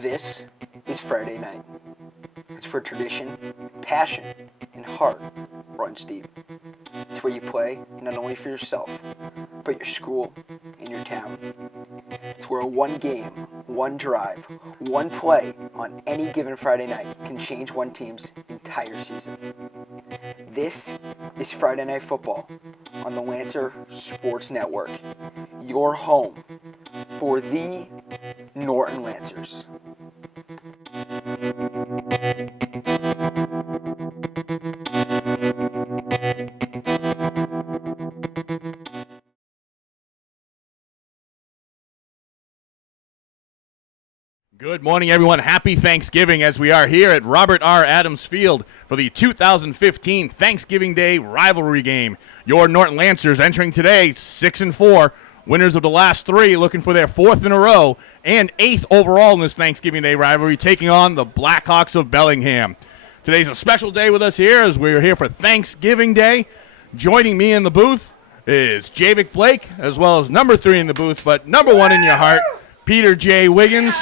This is Friday night. It's where tradition, passion, and heart runs deep. It's where you play not only for yourself, but your school and your town. It's where one game, one drive, one play on any given Friday night can change one team's entire season. This is Friday Night Football on the Lancer Sports Network, your home for the Norton Lancers. Good morning, everyone. Happy Thanksgiving as we are here at Robert R. Adams Field for the 2015 Thanksgiving Day rivalry game. Your Norton Lancers entering today 6-4, winners of the last three, looking for their fourth in a row and eighth overall in this Thanksgiving Day rivalry, taking on the Blackhawks of Bellingham. Today's a special day with us here as we're here for Thanksgiving Day. Joining me in the booth is Javik Blake, as well as number 3 in the booth, but number 1 in your heart, Peter J. Wiggins.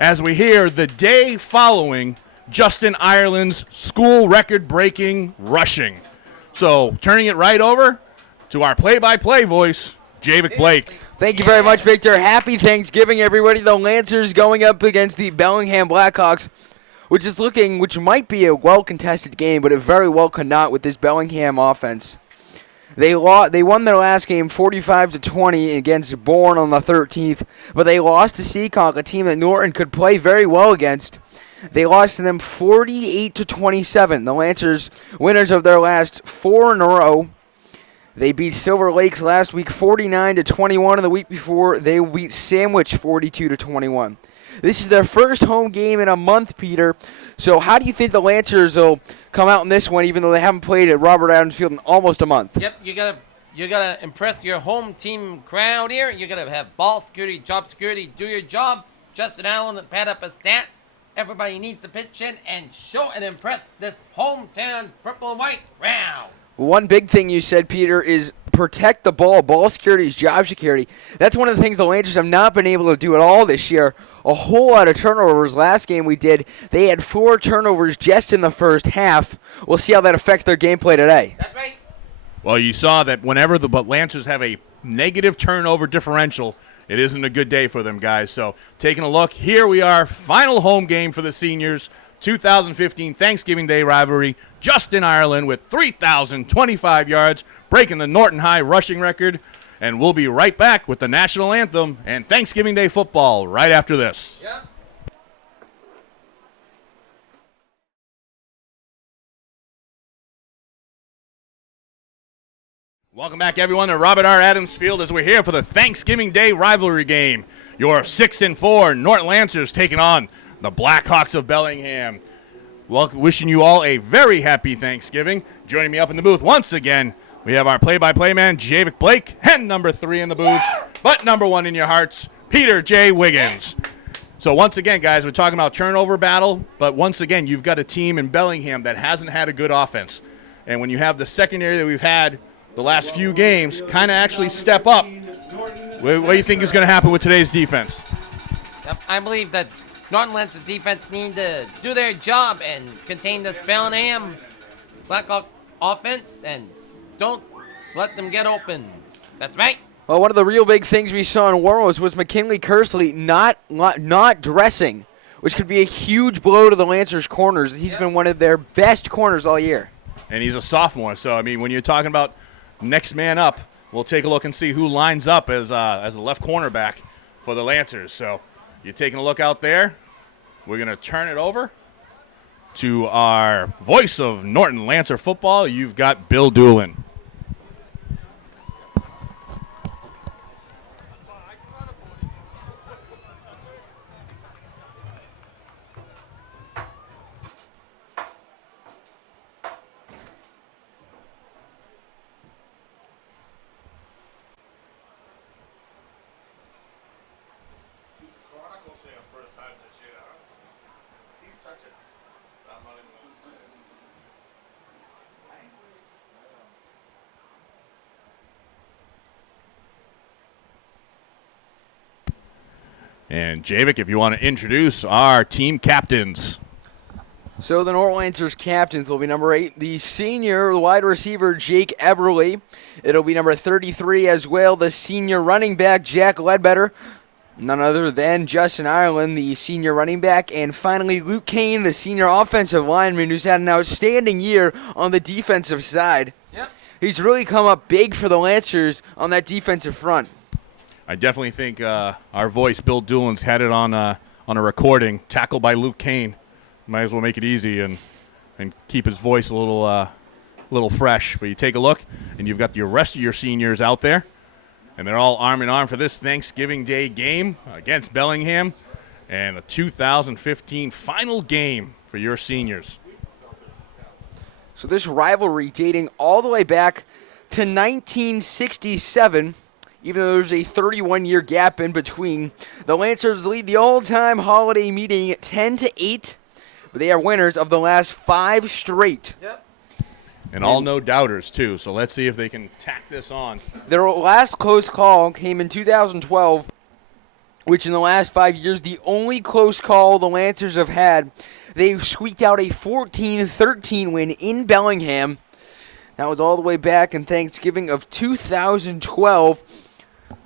As we hear the day following Justin Ireland's school record-breaking rushing. So turning it right over to our play-by-play voice, Javik Blake. Thank you very much, Victor. Happy Thanksgiving, everybody. The Lancers going up against the Bellingham Blackhawks, which might be a well-contested game, but it very well could not with this Bellingham offense. They won their last game 45-20 against Bourne on the 13th, but they lost to Seekonk, a team that Norton could play very well against. They lost to them 48-27. The Lancers, winners of their last 4 in a row. They beat Silver Lakes last week 49-21, and the week before they beat Sandwich 42-21. This is their first home game in a month, Peter. So how do you think the Lancers will come out in this one, even though they haven't played at Robert Adams Field in almost a month? Yep, you gotta impress your home team crowd here. You gotta have ball security, job security, do your job. Justin Allen pad up his stats. Everybody needs to pitch in and show and impress this hometown purple and white crowd. One big thing you said, Peter, is protect the ball. Ball security is job security. That's one of the things the Lancers have not been able to do at all this year. A whole lot of turnovers. Last game we did, they had 4 turnovers just in the first half. We'll see how that affects their gameplay today. That's right. Well, you saw that whenever the Lancers have a negative turnover differential, it isn't a good day for them, guys. So taking a look, here we are, final home game for the seniors, 2015 Thanksgiving Day rivalry. Justin Ireland with 3,025 yards, breaking the Norton High rushing record. And we'll be right back with the national anthem and Thanksgiving Day football right after this. Yeah. Welcome back, everyone, to Robert R. Adams Field as we're here for the Thanksgiving Day rivalry game. Your 6-4 Norton Lancers taking on the Blackhawks of Bellingham. Well, wishing you all a very happy Thanksgiving. Joining me up in the booth once again, we have our play-by-play man, Javik Blake, and number 3 in the booth, but number 1 in your hearts, Peter J. Wiggins. So once again, guys, we're talking about turnover battle, but once again, you've got a team in Bellingham that hasn't had a good offense. And when you have the secondary that we've had the last few games kind of actually step up, what do you think is going to happen with today's defense? Yep, I believe that Norton Lancer's defense need to do their job and contain this Bellingham Blackhawk offense and don't let them get open. That's right. Well, one of the real big things we saw in Warmos was McKinley Kersley not dressing, which could be a huge blow to the Lancers' corners. He's been one of their best corners all year. And he's a sophomore, so, I mean, when you're talking about next man up, we'll take a look and see who lines up as a left cornerback for the Lancers. So you're taking a look out there. We're going to turn it over to our voice of Norton Lancer football. You've got Bill Doolin. And Javik, if you want to introduce our team captains. So the Norton Lancers captains will be number 8, the senior wide receiver Jake Eberly. It'll be number 33 as well, the senior running back Jack Ledbetter. None other than Justin Ireland, the senior running back. And finally, Luke Kane, the senior offensive lineman, who's had an outstanding year on the defensive side. Yep. He's really come up big for the Lancers on that defensive front. I definitely think our voice, Bill Doolin's had it on a recording, tackled by Luke Kane. Might as well make it easy and keep his voice a little fresh. But you take a look, and you've got the rest of your seniors out there. And they're all arm in arm for this Thanksgiving Day game against Bellingham and the 2015 final game for your seniors. So this rivalry dating all the way back to 1967, even though there's a 31-year gap in between. The Lancers lead the all-time holiday meeting 10-8, but they are winners of the last 5 straight. Yep. And all no doubters, too. So let's see if they can tack this on. Their last close call came in 2012, which in the last 5 years, the only close call the Lancers have had. They squeaked out a 14-13 win in Bellingham. That was all the way back in Thanksgiving of 2012.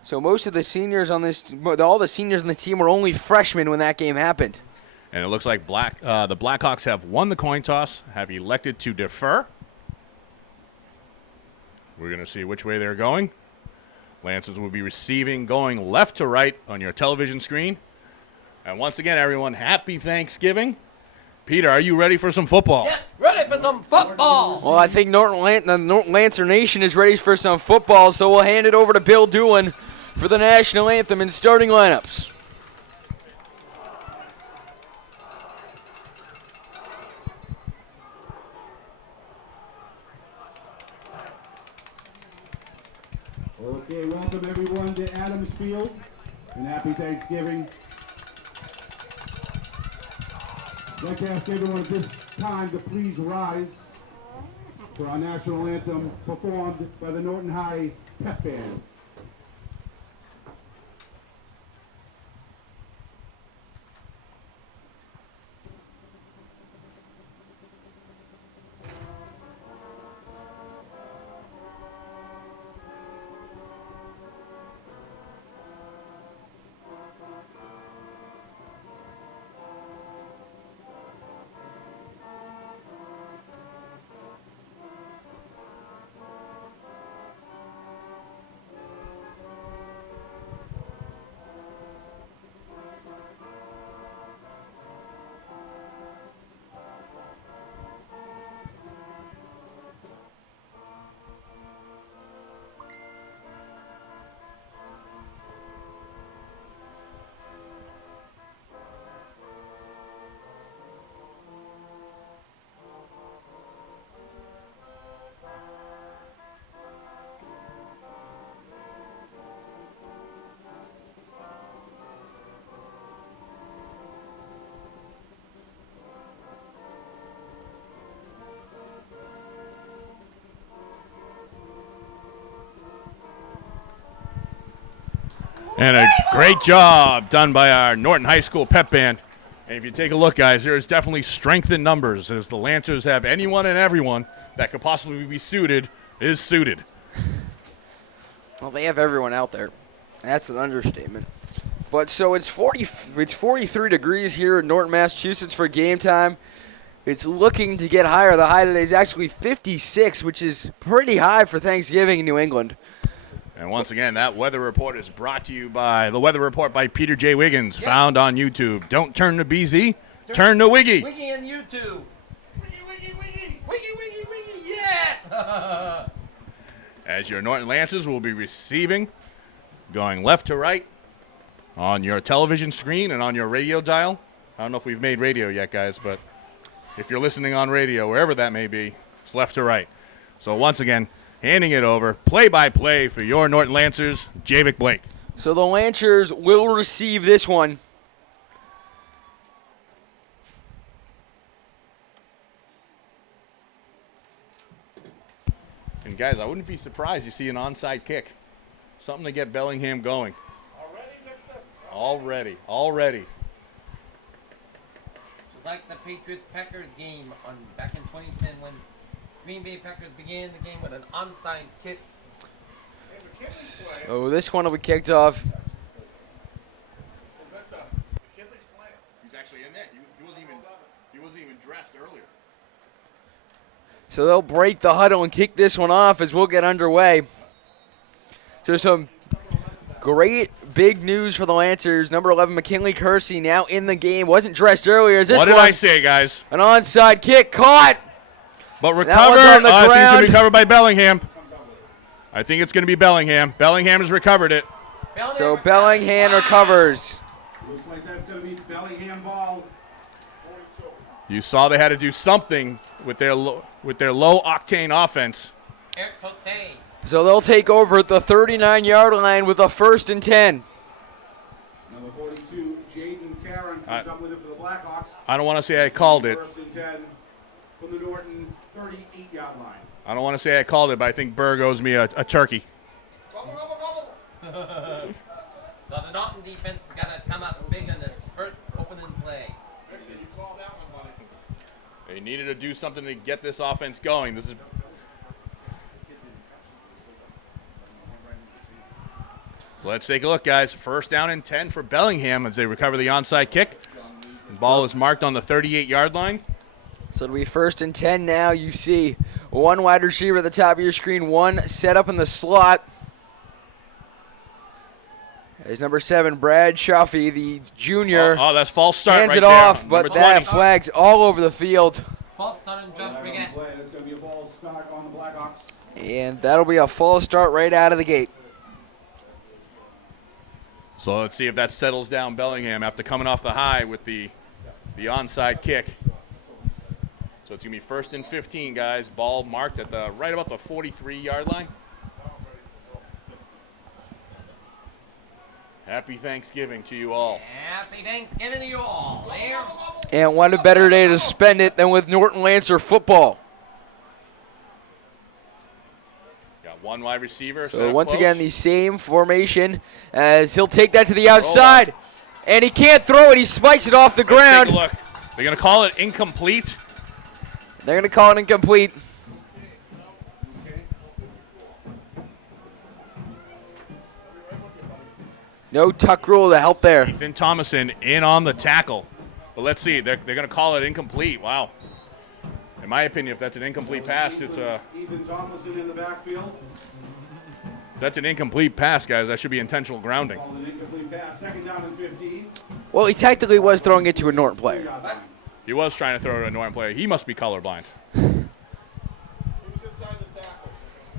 So most of the seniors on this, all the seniors on the team were only freshmen when that game happened. And it looks like the Blackhawks have won the coin toss, have elected to defer. We're going to see which way they're going. Lancers will be receiving going left to right on your television screen. And once again, everyone, happy Thanksgiving. Peter, are you ready for some football? Yes, ready for some football. Well, I think the Norton Lancer Nation is ready for some football, so we'll hand it over to Bill Doolin for the national anthem and starting lineups. Okay, welcome everyone to Adams Field, and happy Thanksgiving. I'd like to ask everyone at this time to please rise for our national anthem performed by the Norton High Pep Band. And a great job done by our Norton High School pep band. And if you take a look, guys, there is definitely strength in numbers, as the Lancers have anyone and everyone that could possibly be suited is suited. Well, they have everyone out there. That's an understatement. But so it's 43 degrees here in Norton, Massachusetts for game time. It's looking to get higher. The high today is actually 56, which is pretty high for Thanksgiving in New England. And once again, that weather report is brought to you by the Weather Report by Peter J. Wiggins, found on YouTube. Don't turn to BZ, turn to Wiggy. Wiggy on YouTube. Wiggy, wiggy, wiggy. Wiggy, wiggy, wiggy. Yeah. As your Norton Lancers will be receiving, going left to right on your television screen and on your radio dial. I don't know if we've made radio yet, guys, but if you're listening on radio, wherever that may be, it's left to right. So once again, handing it over, play-by-play for your Norton Lancers, Javik Blake. So the Lancers will receive this one. And guys, I wouldn't be surprised you see an onside kick. Something to get Bellingham going. Already. It's like the Patriots-Packers game back in 2010 when Green Bay Packers began the game with an onside kick. So this one will be kicked off. He's actually in there. He wasn't even dressed earlier. So they'll break the huddle and kick this one off as we'll get underway. So some great big news for the Lancers. Number 11, McKinley Kersey, now in the game. Wasn't dressed earlier. Is this What did I say, guys? An onside kick caught. But recovered. That one's on the I think it's ground. going to be covered by Bellingham. I think it's going to be Bellingham. Bellingham has recovered it. So Bellingham recovers. Looks like that's going to be Bellingham ball. You saw they had to do something with their low octane offense. Eric Cote. So they'll take over at the 39-yard line with a 1st and 10. Number 42, Jaden Karen comes up with it for the Blackhawks. I don't want to say I called it. 1st and 10 from the Norton 38-yard line. I don't want to say I called it, but I think Berg owes me a turkey. So the Norton defense has got to come up big on this first opening play. They needed to do something to get this offense going. This is So let's take a look, guys. 1st down and 10 for Bellingham as they recover the onside kick. The ball is marked on the 38-yard line. So it'll be 1st and 10 now. You see one wide receiver at the top of your screen, one set up in the slot. There's number 7, Brad Shuffy, the junior. Oh, that's false start hands right it there. off, Number but that 20. flag's all over the field. False start on Josh Regan. That's going to be a ball start on the Blackhawks. And that'll be a false start right out of the gate. So let's see if that settles down Bellingham after coming off the high with the onside kick. So it's going to be 1st and 15, guys. Ball marked at the right about the 43-yard line. Happy Thanksgiving to you all. Happy Thanksgiving to you all. There. And what a better day to spend it than with Norton Lancer football. Got one wide receiver. So once again, the same formation as he'll take that to the outside. And he can't throw it. He spikes it off the ground. Take a look. They're going to call it incomplete. They're going to call it incomplete. No tuck rule to help there. Ethan Thomason in on the tackle. But let's see. They're going to call it incomplete. Wow. In my opinion, if that's an incomplete pass, it's a... Ethan Thomason in the backfield. If that's an incomplete pass, guys, that should be intentional grounding. Called an incomplete pass. 2nd down and 15. Well, he technically was throwing it to a Norton player. He was trying to throw it to a Norton player. He must be colorblind.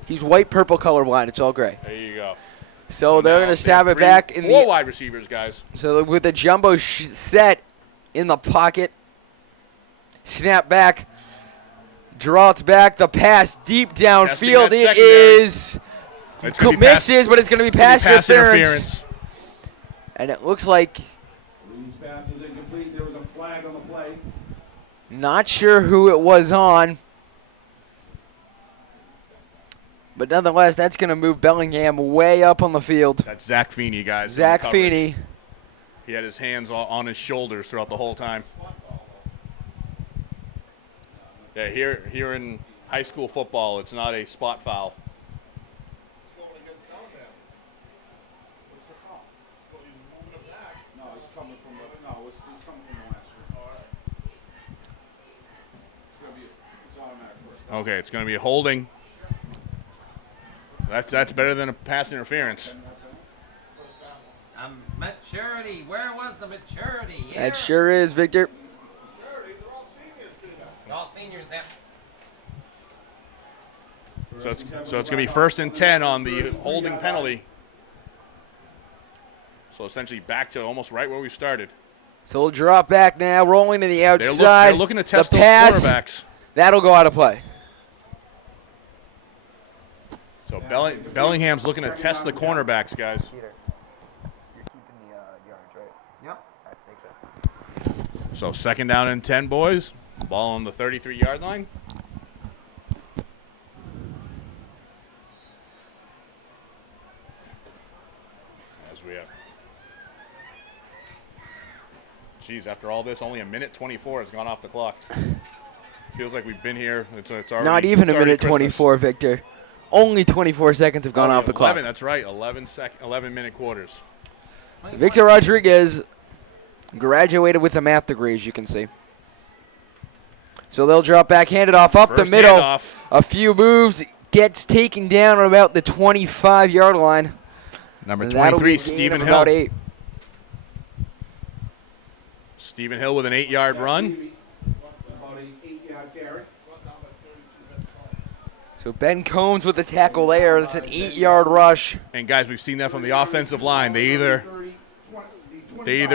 He's white-purple colorblind. It's all gray. There you go. So they're going to stab it back in four the... wide receivers, guys. So with the jumbo set in the pocket, snap back, draw it back, the pass deep downfield. Testing It that is It's gonna be misses, but it's going to be pass interference. interference. And it looks like, Williams' pass is incomplete. There was a flag on the play. not sure who it was on. But nonetheless, that's going to move Bellingham way up on the field. That's Zach Feeney, guys. Zach on coverage. Feeney. He had his hands on his shoulders throughout the whole time. Yeah, here in high school football, it's not a spot foul. No, he's coming from the last screen. It's automatic first. Okay, it's going to be a holding. That's better than a pass interference. Maturity. Where was the maturity? Yeah. That sure is, Victor. They're all seniors there. So it's going to be 1st and 10 on the holding penalty. So essentially back to almost right where we started. So we'll drop back now, rolling to the outside. They're looking to test the those pass, cornerbacks. that'll go out of play. So Bellingham's looking to test the cornerbacks, guys. You're keeping the yards, right? Yep. So 2nd down and 10, boys. Ball on the 33-yard line. As we have Geez, after all this, only a minute 24 has gone off the clock. Feels like we've been here. It's already Not even a minute Christmas. 24, Victor. Only 24 seconds have gone off the 11, clock. That's right. 11-minute quarters. Victor Rodriguez graduated with a math degree, as you can see. So they'll drop back, hand it off up the First middle. handoff. A few moves, gets taken down at about the 25-yard line. Number That'll 23, be a gain Stephen of Hill. about 8. Stephen Hill with an 8-yard run. About an 8-yard carry. So Ben Combs with the tackle there. That's an 8-yard rush. And guys, we've seen that from the offensive line. They either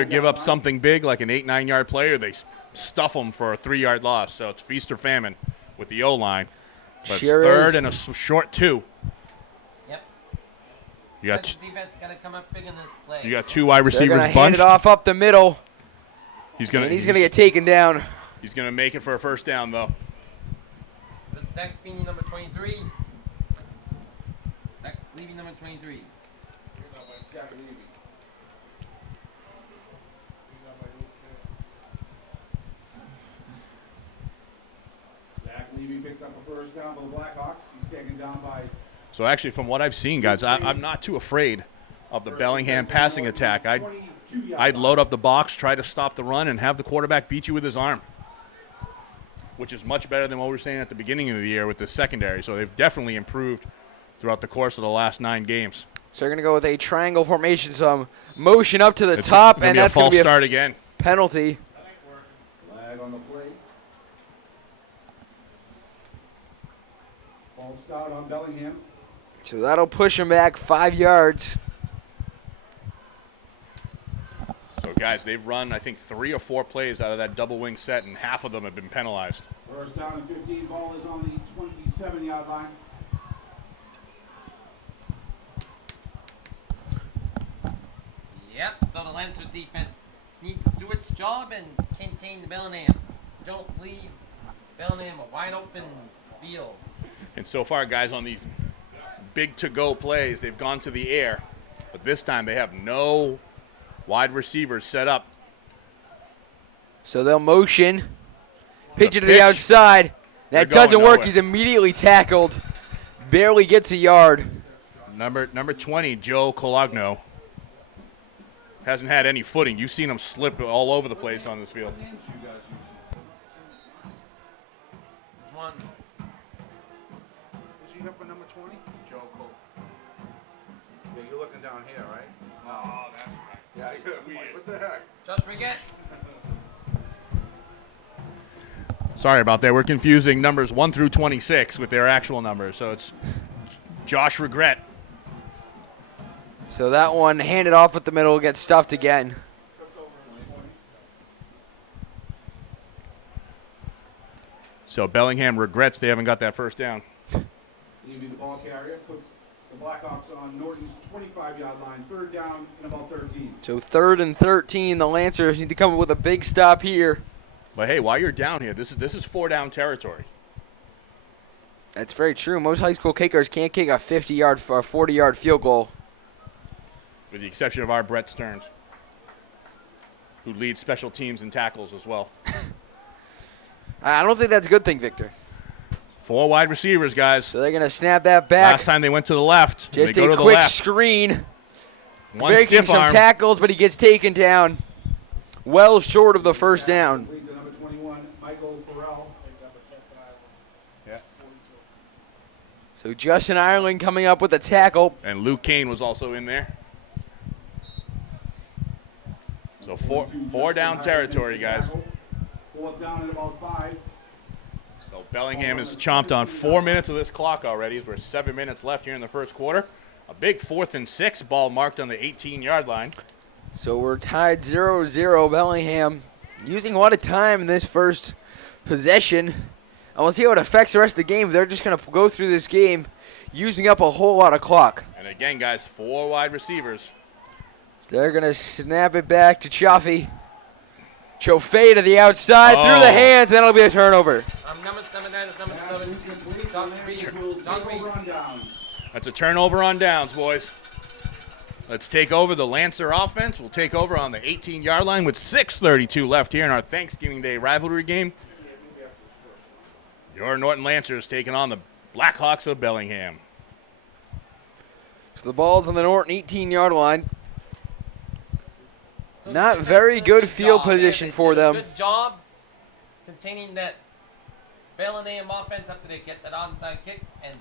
give up something big like an 8-9 yard play, or they stuff them for a 3-yard loss. So it's feast or famine with the O-line. But Sure it's third is. and a short 2. Yep. You got Defense got to come up big in this play. you got 2 wide They're receivers going to hand bunched. it off up the middle. He's And gonna he's going to get taken down. He's gonna make it for a first down though. Is it Zach Feeney, number 23? Zach Levy, number 23. Zach Levy. Zach Levy picks up a first down for the Blackhawks. He's taken down by So actually, from what I've seen, guys, I'm not too afraid of the Bellingham passing attack. I'd load up the box, try to stop the run, and have the quarterback beat you with his arm, which is much better than what we were saying at the beginning of the year with the secondary. So they've definitely improved throughout the course of the last 9 games. So they're going to go with a triangle formation, some motion up to the It's top, gonna and be a that's going false to be start a again. penalty. flag on the play. False start on Bellingham. So that'll push him back 5 yards. So, guys, they've run, I think, 3 or 4 plays out of that double wing set, and half of them have been penalized. First down and 15. Ball is on the 27-yard line. Yep, so the Lancers defense needs to do its job and contain the Bellingham. Don't leave Bellingham a wide open field. And so far, guys, on these big to-go plays, they've gone to the air. But this time they have no wide receivers set up. So they'll motion. Pitch it to pitch. the outside. They're That doesn't going work. nowhere. He's immediately tackled. Barely gets a yard. Number 20, Joe Colagno, hasn't had any footing. You've seen him slip all over the place on this field. Names you guys use. This one. Who's you got for number 20? Joe Cole. Yeah, you're looking down here, right? Oh, that's right. Yeah, what the heck? Josh Riggett. Sorry about that. We're confusing numbers 1 through 26 with their actual numbers. So it's Josh Regret. So that one handed off at the middle, gets stuffed again. So Bellingham regrets they haven't got that first down. Leaving the ball carrier puts the Blackhawks on Norton's 25-yard line. Third down and about 13. So 3rd and 13. The Lancers need to come up with a big stop here. But hey, while you're down here, this is 4-down territory. That's very true. Most high school kickers can't kick a 50-yard or 40-yard field goal. With the exception of our Brett Stearns, who leads special teams and tackles as well. I don't think that's a good thing, Victor. 4 wide receivers, guys. So they're going to snap that back. Last time they went to the left. Just they go a to the quick left. screen. One Breaking stiff some arm. tackles, but he gets taken down. Well short of the first down. Complete to number 21, Michael Farrell. Yeah. So Justin Ireland coming up with a tackle. And Luke Kane was also in there. So 4 down territory, guys. Fourth down and about 5. So Bellingham has chomped on 4 minutes of this clock already as we're 7 minutes left here in the first quarter. A big 4th and 6 ball marked on the 18-yard line. So we're tied 0-0. Bellingham using a lot of time in this first possession. And we'll see how it affects the rest of the game. They're just going to go through this game using up a whole lot of clock. And again, guys, 4 wide receivers. They're going to snap it back to Chaffee. Chauffé to the outside, through the hands, then it'll be a turnover. Number 7, that is number Pass 7. incomplete. John The Reed. Lancers will John take Reed. over on downs. That's a turnover on downs, boys. Let's take over the Lancer offense. We'll take over on the 18-yard line with 6:32 left here in our Thanksgiving Day rivalry game. Your Norton Lancers taking on the Blackhawks of Bellingham. So the ball's on the Norton 18-yard line. Not very good field position for them. Good job containing that Bellingham offense up to they get that onside kick, and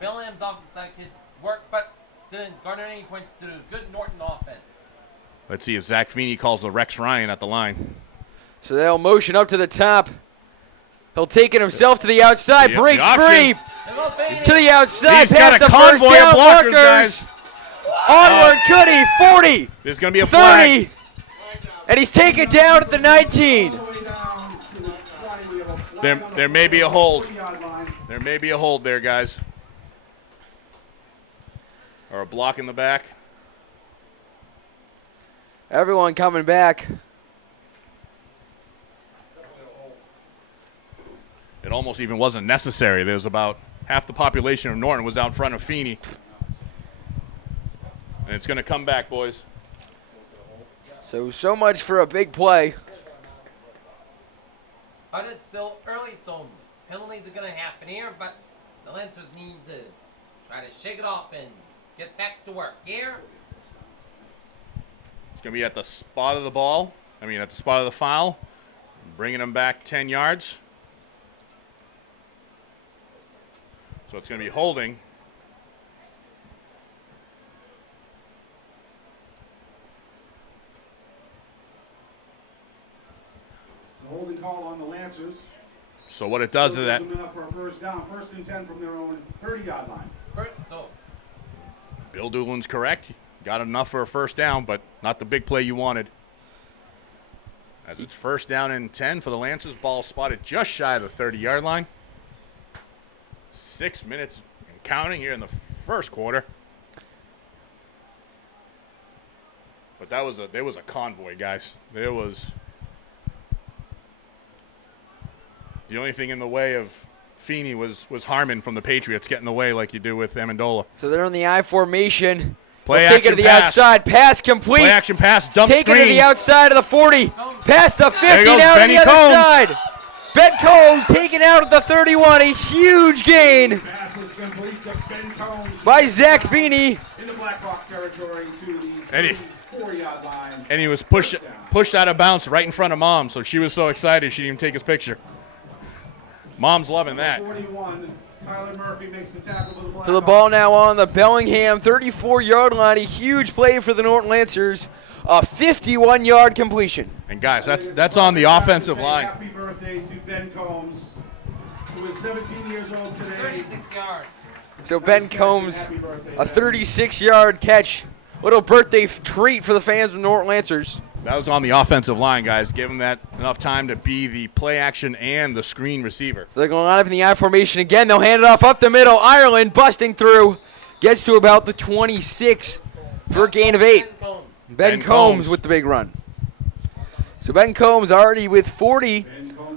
Bellingham's onside kick worked, but didn't garner any points to the good Norton offense. Let's see if Zach Feeney calls the Rex Ryan at the line. So they'll motion up to the top. He'll take it himself to the outside, breaks free to the outside, past the first down markers. Onward, Goody, 40, There's going to be a 30, flag. and he's taken down at the 19. There may be a hold. There may be a hold there, guys. Or a block in the back. Everyone coming back. It almost even wasn't necessary. There was about half the population of Norton was out in front of Feeney. And it's going to come back, boys. So much for a big play. But it's still early, so penalties are going to happen here, but the Lancers need to try to shake it off and get back to work here. It's going to be at the spot of the ball. At the spot of the foul. Bringing them back 10 yards. So it's going to be holding. Holding call on the Lancers. So what it does is that Enough for a first down. First and 10 from their own 30-yard line. So Bill Doolin's correct. Got enough for a first down, but not the big play you wanted. As it's first down and 10 for the Lancers. Ball spotted just shy of the 30-yard line. 6 minutes and counting here in the first quarter. But there was a convoy, guys. There was the only thing in the way of Feeney was Harmon from the Patriots getting in the way like you do with Amendola. So they're in the I formation. Play They'll take it action to the pass. outside. Pass complete. Play action pass, dump Take screen. it to the outside of the 40. Past the 50, There goes now to Benny the other Combs. side. Ben Combs taken out at the 31. A huge gain Pass is complete to Ben Combs. by Zach Feeney. In the Blackhawk territory to the And he- 34-yard line. And he was pushed out of bounds right in front of Mom, so she was so excited she didn't even take his picture. Mom's loving that. 41, Tyler Murphy makes the tackle for the Blackhawks. So the ball now on the Bellingham 34-yard line. A huge play for the Norton Lancers. A 51-yard completion. And guys, that's on the offensive line. Happy birthday to Ben Combs, who is 17 years old today. 36 yards. So Ben Combs, a 36-yard catch. Little birthday treat for the fans of the Norton Lancers. That was on the offensive line, guys. Give him that enough time to be the play action and the screen receiver. So they're going to line up in the I formation again. They'll hand it off up the middle. Ireland busting through. Gets to about the 26 for a gain of 8. Ben Combs with the big run. So Ben Combs already with 40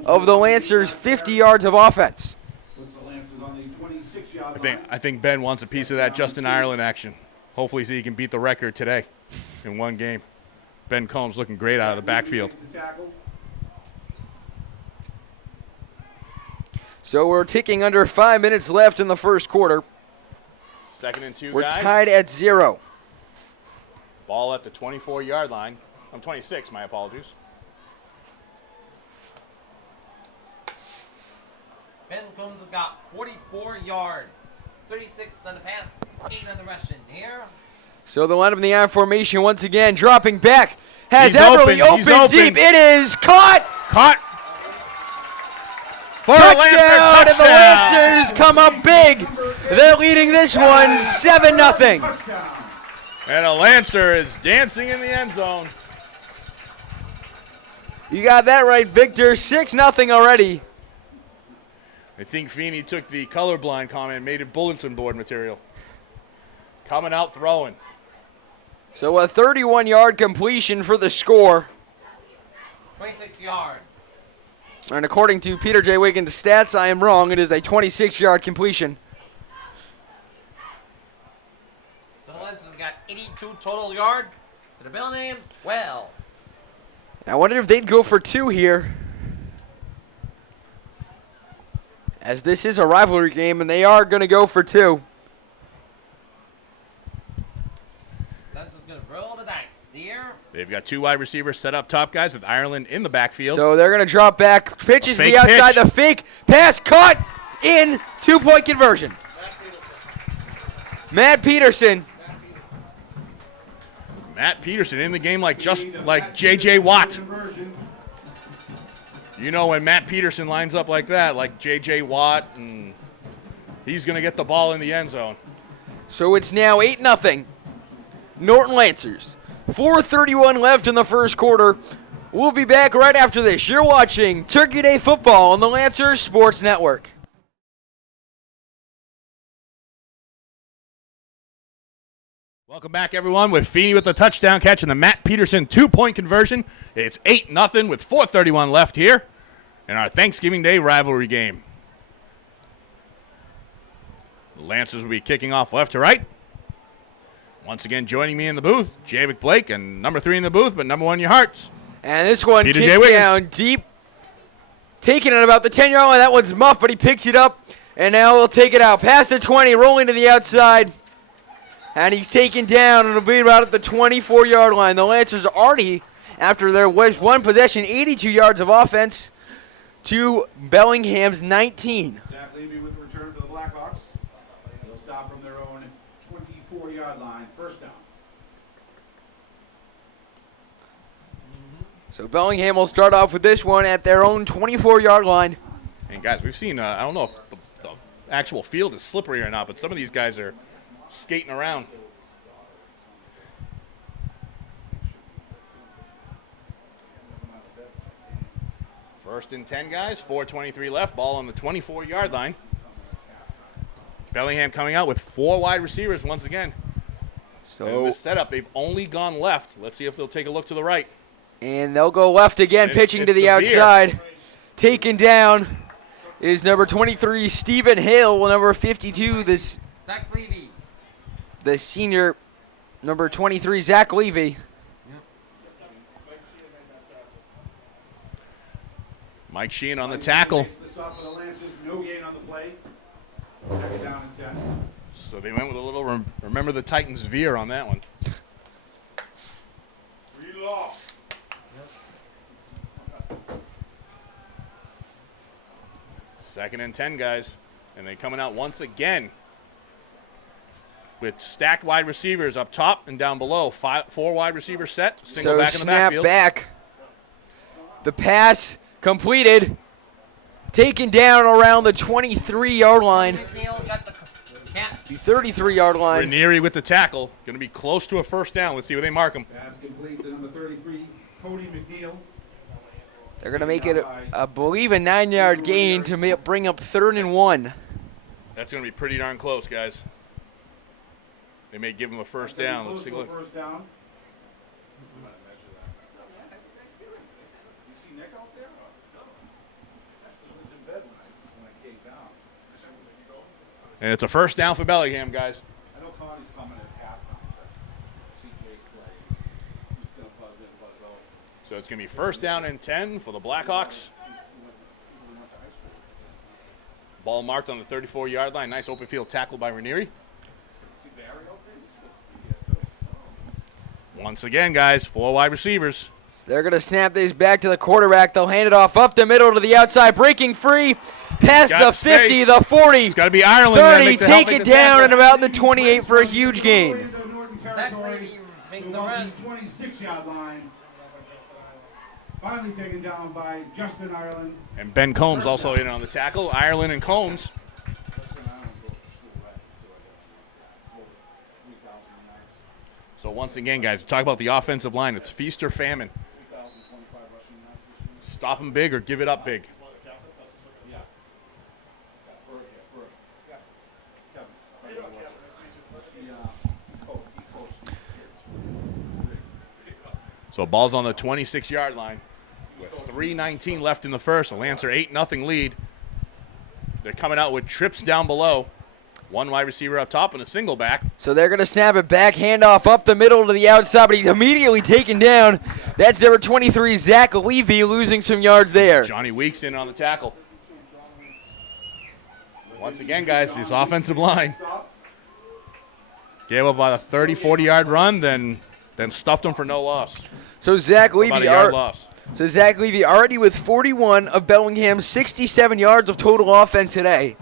of the Lancers' 50 yards of offense. Puts the Lancers on the 26-yard line. I think Ben wants a piece of that Justin Ireland action. Hopefully he can beat the record today in one game. Ben Combs looking great out of the backfield. Makes the tackle. So we're ticking under 5 minutes left in the first quarter. 2nd and 2, We're guys. tied at 0. Ball at the 24-yard line. I'm 26, my apologies. Ben Combs has got 44 yards. 36 on the pass, 8 on the rushing here. So the lineup in the I formation once again, dropping back. Has He's Everly open. He's open open. deep. It is caught. Caught. For a Touchdown, Lancer and the Lancers come up big. They're leading this one 7-0. Touchdown. And a Lancer is dancing in the end zone. You got that right, Victor. 6-0 already. I think Feeney took the colorblind comment and made it bulletin board material. Coming out throwing. So a 31-yard completion for the score. 26 yards. And according to Peter J. Wiggins' stats, I am wrong. It is a 26-yard completion. So the Lancers got 82 2 total yards to the Bellingham's 12. I wonder if they'd go for 2 here, as this is a rivalry game, and they are going to go for 2. Lancers going to roll the dice here. They've got 2 wide receivers set up top, guys, with Ireland in the backfield. So they're going to drop back. Pitches to the outside. Pitch. The fake pass caught in. 2-point conversion. Matt Peterson. Matt Peterson in the game like J.J. Watt. You know when Matt Peterson lines up like that, like J.J. Watt, and he's going to get the ball in the end zone. So it's now 8-0. Norton Lancers. 4:31 left in the first quarter. We'll be back right after this. You're watching Turkey Day Football on the Lancers Sports Network. Welcome back, everyone, with Feeney with the touchdown catch and the Matt Peterson 2-point conversion. It's 8-0 with 4:31 left here in our Thanksgiving Day rivalry game. The Lancers will be kicking off left to right. Once again, joining me in the booth, Javik Blake, and number 3 in the booth, but number 1 in your hearts. And this one Peter kicked down deep, taking it about the 10-yard line. That one's muffed, but he picks it up, and now he'll take it out. Past the 20, rolling to the outside. And he's taken down, and it'll be about at the 24-yard line. The Lancers are already, after their one possession, 82 yards of offense to Bellingham's 19. Zach Levy with the return for the Blackhawks. They'll stop from their own 24-yard line. First down. So Bellingham will start off with this one at their own 24-yard line. And, guys, we've seen, I don't know if the actual field is slippery or not, but some of these guys are skating around. First and 10, guys. 4:23 left. Ball on the 24-yard line. Bellingham coming out with 4 wide receivers once again. In So this setup, they've only gone left. Let's see if they'll take a look to the right. and they'll go left again, pitching to the severe. outside. Taken down is number 23, Stephen Hale. Number 52, Zach Levy. the senior, number 23, Zach Levy. Mike Sheehan on the tackle. Makes the stop for the Lancers. No gain on the play. Second down and 10. So they went with a little remember the Titans veer on that one. Reload. Second and 10, guys. And they coming out once again with stacked wide receivers up top and down below. 4 wide receivers set. Single So back in the snap backfield. back. The pass completed. Taken down around the 23-yard line. McNeil got the catch. The 33-yard line. Ranieri with the tackle. Going to be close to a first down. Let's see where they mark him. Pass complete to number 33, Cody McNeil. They're going to make it, I believe, a 9-yard gain to bring up 3rd and 1. That's going to be pretty darn close, guys. They may give him a first down. Let's take a look. First down. You see Nick out there? He's in bed when I came down. And it's a first down for Bellingham, guys. I know Connie's coming at halftime. See Jake play. He's going to buzz in, buzz out. So it's going to be first down and 10 for the Blackhawks. Ball marked on the 34-yard line. Nice open field tackle by Ranieri. See Barry out there? He's supposed to be here. Once again, guys, 4 wide receivers. So they're going to snap this back to the quarterback. They'll hand it off up the middle to the outside, breaking free. Past Got the 50, space. the 40, It's got to be Ireland. 30, take it down and about the 28 for a huge gain. Into Norton Zach territory. Levy makes To the about run. the 26-yard line. Finally taken down by Justin Ireland. And Ben Combs also in on the tackle. Ireland and Combs. Justin Ireland goes to school right over 3,000 yards. So once again, guys, talk about the offensive line. It's feast or famine. 3,025 rushing yards this year. Stop them big or give it up big. Yeah. Berg, Berg. Kevin. He coached these kids. So ball's on the 26-yard line with 3:19 left in the first. The Lancer 8-0 lead. They're coming out with trips down below. One wide receiver up top and a single back. So they're going to snap it back, handoff up the middle to the outside, but he's immediately taken down. That's number 23, Zach Levy, losing some yards there. Johnny Weeks in on the tackle. Once again, guys, this offensive line gave up about a 30, 40-yard run, then stuffed them for no loss. So Zach About a Levy, yard loss. already with 41 of Bellingham's 67 yards of total offense today.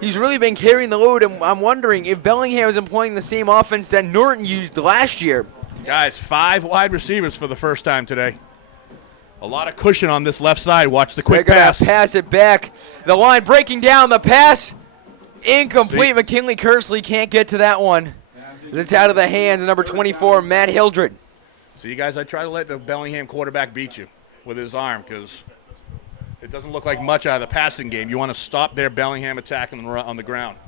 He's really been carrying the load, and I'm wondering if Bellingham is employing the same offense that Norton used last year. Guys, 5 wide receivers for the first time today. A lot of cushion on this left side. Watch the quick They're pass. going to pass it back. The line breaking down. The pass incomplete. See? McKinley Kersley can't get to that one. It's out of the hands of number 24, Matt Hildred. See, guys, I try to let the Bellingham quarterback beat you with his arm because it doesn't look like much out of the passing game. You want to stop their Bellingham attack on the ground.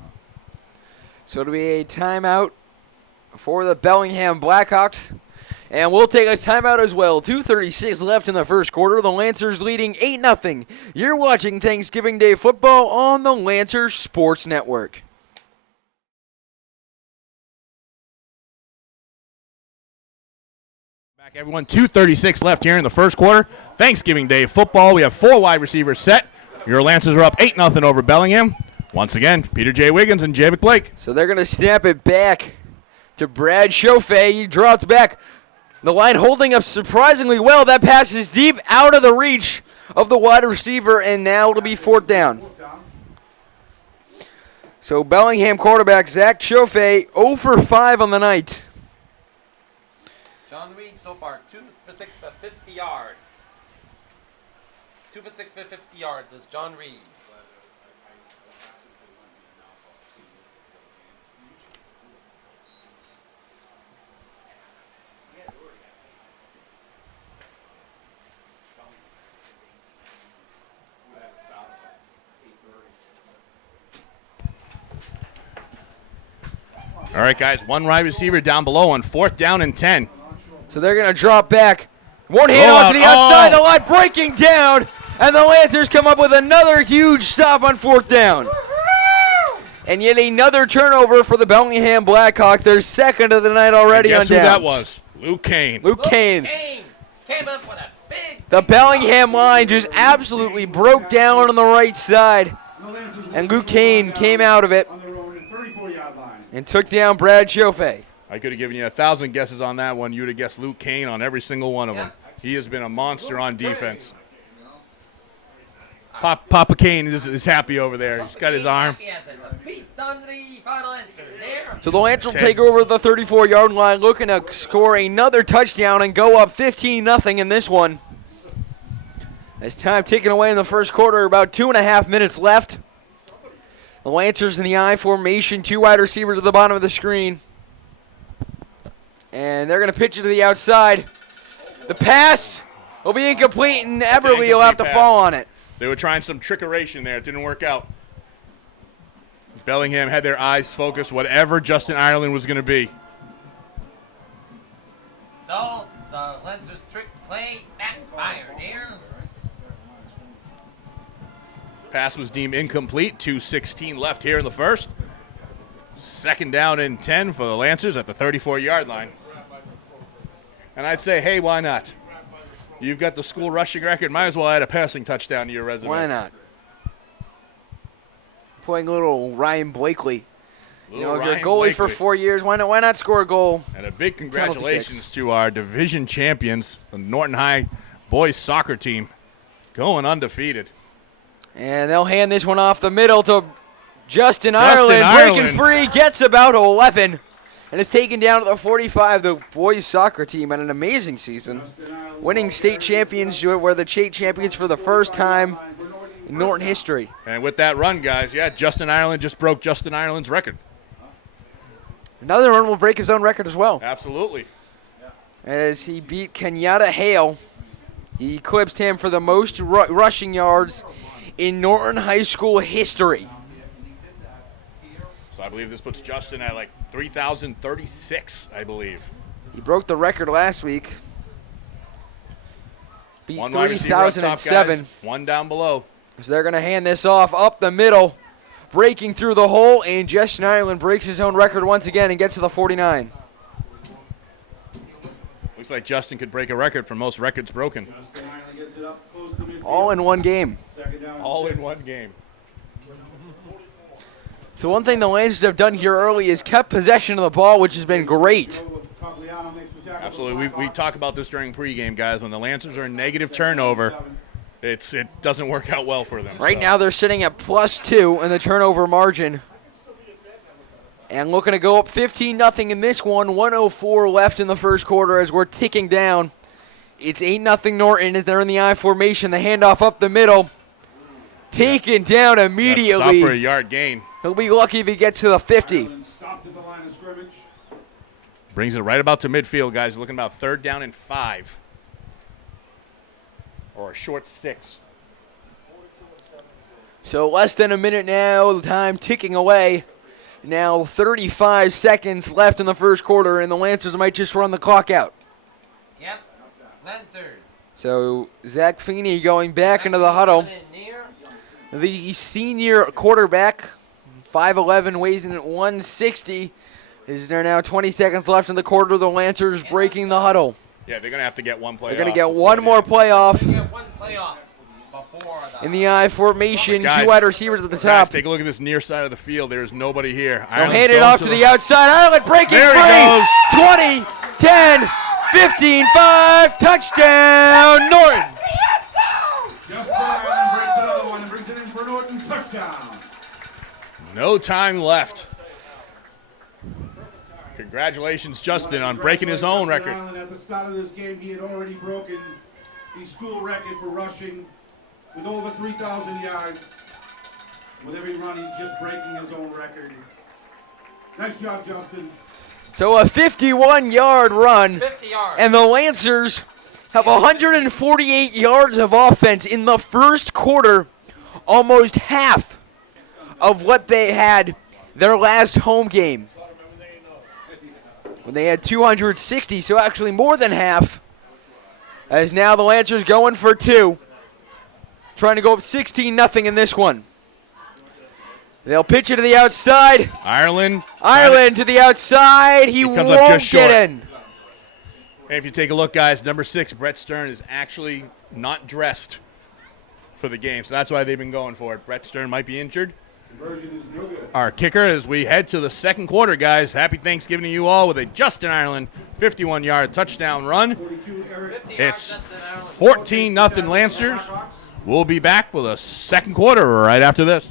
So it'll be a timeout for the Bellingham Blackhawks. And we'll take a timeout as well. 2:36 left in the first quarter. The Lancers leading 8-0. You're watching Thanksgiving Day football on the Lancer Sports Network. Back, everyone. 2:36 left here in the first quarter. Thanksgiving Day football. We have 4 wide receivers set. Your Lancers are up 8-0 over Bellingham. Once again, Peter J. Wiggins and Javic Blake. So they're going to snap it back to Brad Chauffet. He drops back. The line holding up surprisingly well. That pass is deep out of the reach of the wide receiver, and now it'll be 4th down. So Bellingham quarterback Zach Chauffet 0 for 5 on the night. John Reed so far 2 for 6 for 50 yards. 2 for 6 for 50 yards is John Reed. All right, guys, 1 wide receiver down below on 4th down and 10. So they're going to drop back. One hand off to the outside. The line breaking down. And the Lancers come up with another huge stop on 4th down. And yet another turnover for the Bellingham Blackhawks. Their second of the night already on Guess who downs. that was? Luke Kane. Luke Kane. Came up with a big. The Bellingham line just absolutely broke down on the right side. And Luke Kane came out of it On their own 34-yard line. and took down Brad Chauffet. I could have given you 1,000 guesses on that one. You would have guessed Luke Kane on every single one of them. He has been a monster on defense. Papa Kane is happy over there. He's got his arm. So the Lancers will take over the 34-yard line, looking to score another touchdown and go up 15-0 in this one. As time ticking away in the first quarter, about 2.5 minutes left. The Lancers in the I formation, 2 wide receivers at the bottom of the screen. And they're going to pitch it to the outside. The pass will be incomplete, and Everly will have to fall on it. They were trying some trickeration there. It didn't work out. Bellingham had their eyes focused whatever Justin Ireland was going to be. So the Lancers trick play backfired here. Pass was deemed incomplete. 2:16 left here in the first. 2nd down and 10 for the Lancers at the 34-yard line. And I'd say, hey, why not? You've got the school rushing record. Might as well add a passing touchdown to your resume. Why not? Playing a little Ryan Blakely. If you're a goalie for 4 years, why not score a goal? And a big congratulations to our division champions, the Norton High boys soccer team, going undefeated. And they'll hand this one off the middle to Justin Ireland. Breaking free, gets about 11. And is taken down to the 45. The boys soccer team had an amazing season. Winning state champions, were the state champions for the first time in Norton history. And with that run, guys, Justin Ireland just broke Justin Ireland's record. Another run will break his own record as well. Absolutely. As he beat Kenyatta Hale. He eclipsed him for the most rushing yards in Norton High School history. So I believe this puts Justin at like 3,036, I believe. He broke the record last week. Beat 1 wide receiver up top, 3,007. guys. 1 down below. So they're going to hand this off up the middle. breaking through the hole, and Justin Ireland breaks his own record once again and gets to the 49. Looks like Justin could break a record for most records broken. All in one game. All in one game. So one thing the Lancers have done here early is kept possession of the ball, which has been great. Absolutely. We talk about this during pregame, guys. When the Lancers are in negative turnover, it doesn't work out well for them. Right now they're sitting at +2 in the turnover margin. And looking to go up 15-0 in this one. 1:04 left in the first quarter as we're ticking down. It's 8-0 Norton as they're in the I formation. The handoff up the middle. Taken down immediately. Stop for a yard gain. He'll be lucky if he gets to the 50. Brings it right about to midfield, guys. Looking about 3rd down and 5. Or a short 6. So less than a minute now. Time ticking away. Now 35 seconds left in the first quarter, and the Lancers might just run the clock out. Yep. Lancers. So Zach Feeney going back into the huddle. The senior quarterback, 5'11", weighs in at 160. Is there now 20 seconds left in the quarter? The Lancers breaking the huddle. Yeah, they're going to have to get one play off. They're going to get one more play off. Get one playoff before In the I formation, Guys, 2 wide receivers at the guys, top. take a look at this near side of the field. There's nobody here. They'll hand it off to the outside. Ireland breaking There he free. goes. 20, 10, 15, 5. Touchdown, Norton. Just Ireland breaks another one and brings it in for Norton. Touchdown. No time left. Congratulations, Justin, on breaking his own record. At the start of this game, he had already broken the school record for rushing with over 3,000 yards. With every run, he's just breaking his own record. Nice job, Justin. So a 51-yard run. 50 yards. And the Lancers have 148 yards of offense in the first quarter, almost half of what they had their last home game, when they had 260, so actually more than half. As now the Lancers going for 2, trying to go up 16-0 in this one. They'll pitch it to the outside. Ireland to the outside. He comes up won't just short. get in. And if you take a look, guys, number 6, Brett Stern, is actually not dressed for the game, so that's why they've been going for it. Brett Stern might be injured. Conversion is no good. Our kicker as we head to the second quarter, guys. Happy Thanksgiving to you all with a Justin Ireland 51-yard touchdown run. 42, Eric. It's 14-0 Lancers. We'll be back with a second quarter right after this.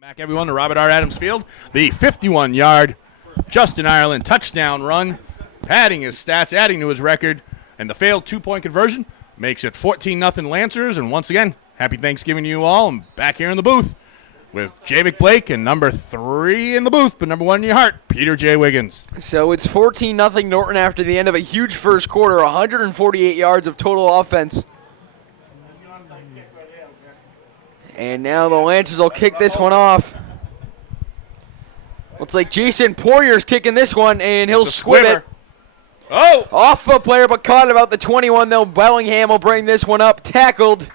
Back, everyone, to Robert R. Adams Field. The 51-yard Justin Ireland touchdown run, padding his stats, adding to his record, and the failed 2-point conversion makes it 14-0 Lancers. And once again, happy Thanksgiving to you all. I'm back here in the booth with Javic Blake and number 3 in the booth, but number 1 in your heart, Peter J. Wiggins. So it's 14-0 Norton after the end of a huge first quarter, 148 yards of total offense. And now the Lancers will kick this one off. Looks like Jason Poyer's kicking this one, and he'll squib it. Oh! Off a player, but caught about the 21, though. Bellingham will bring this one up, tackled,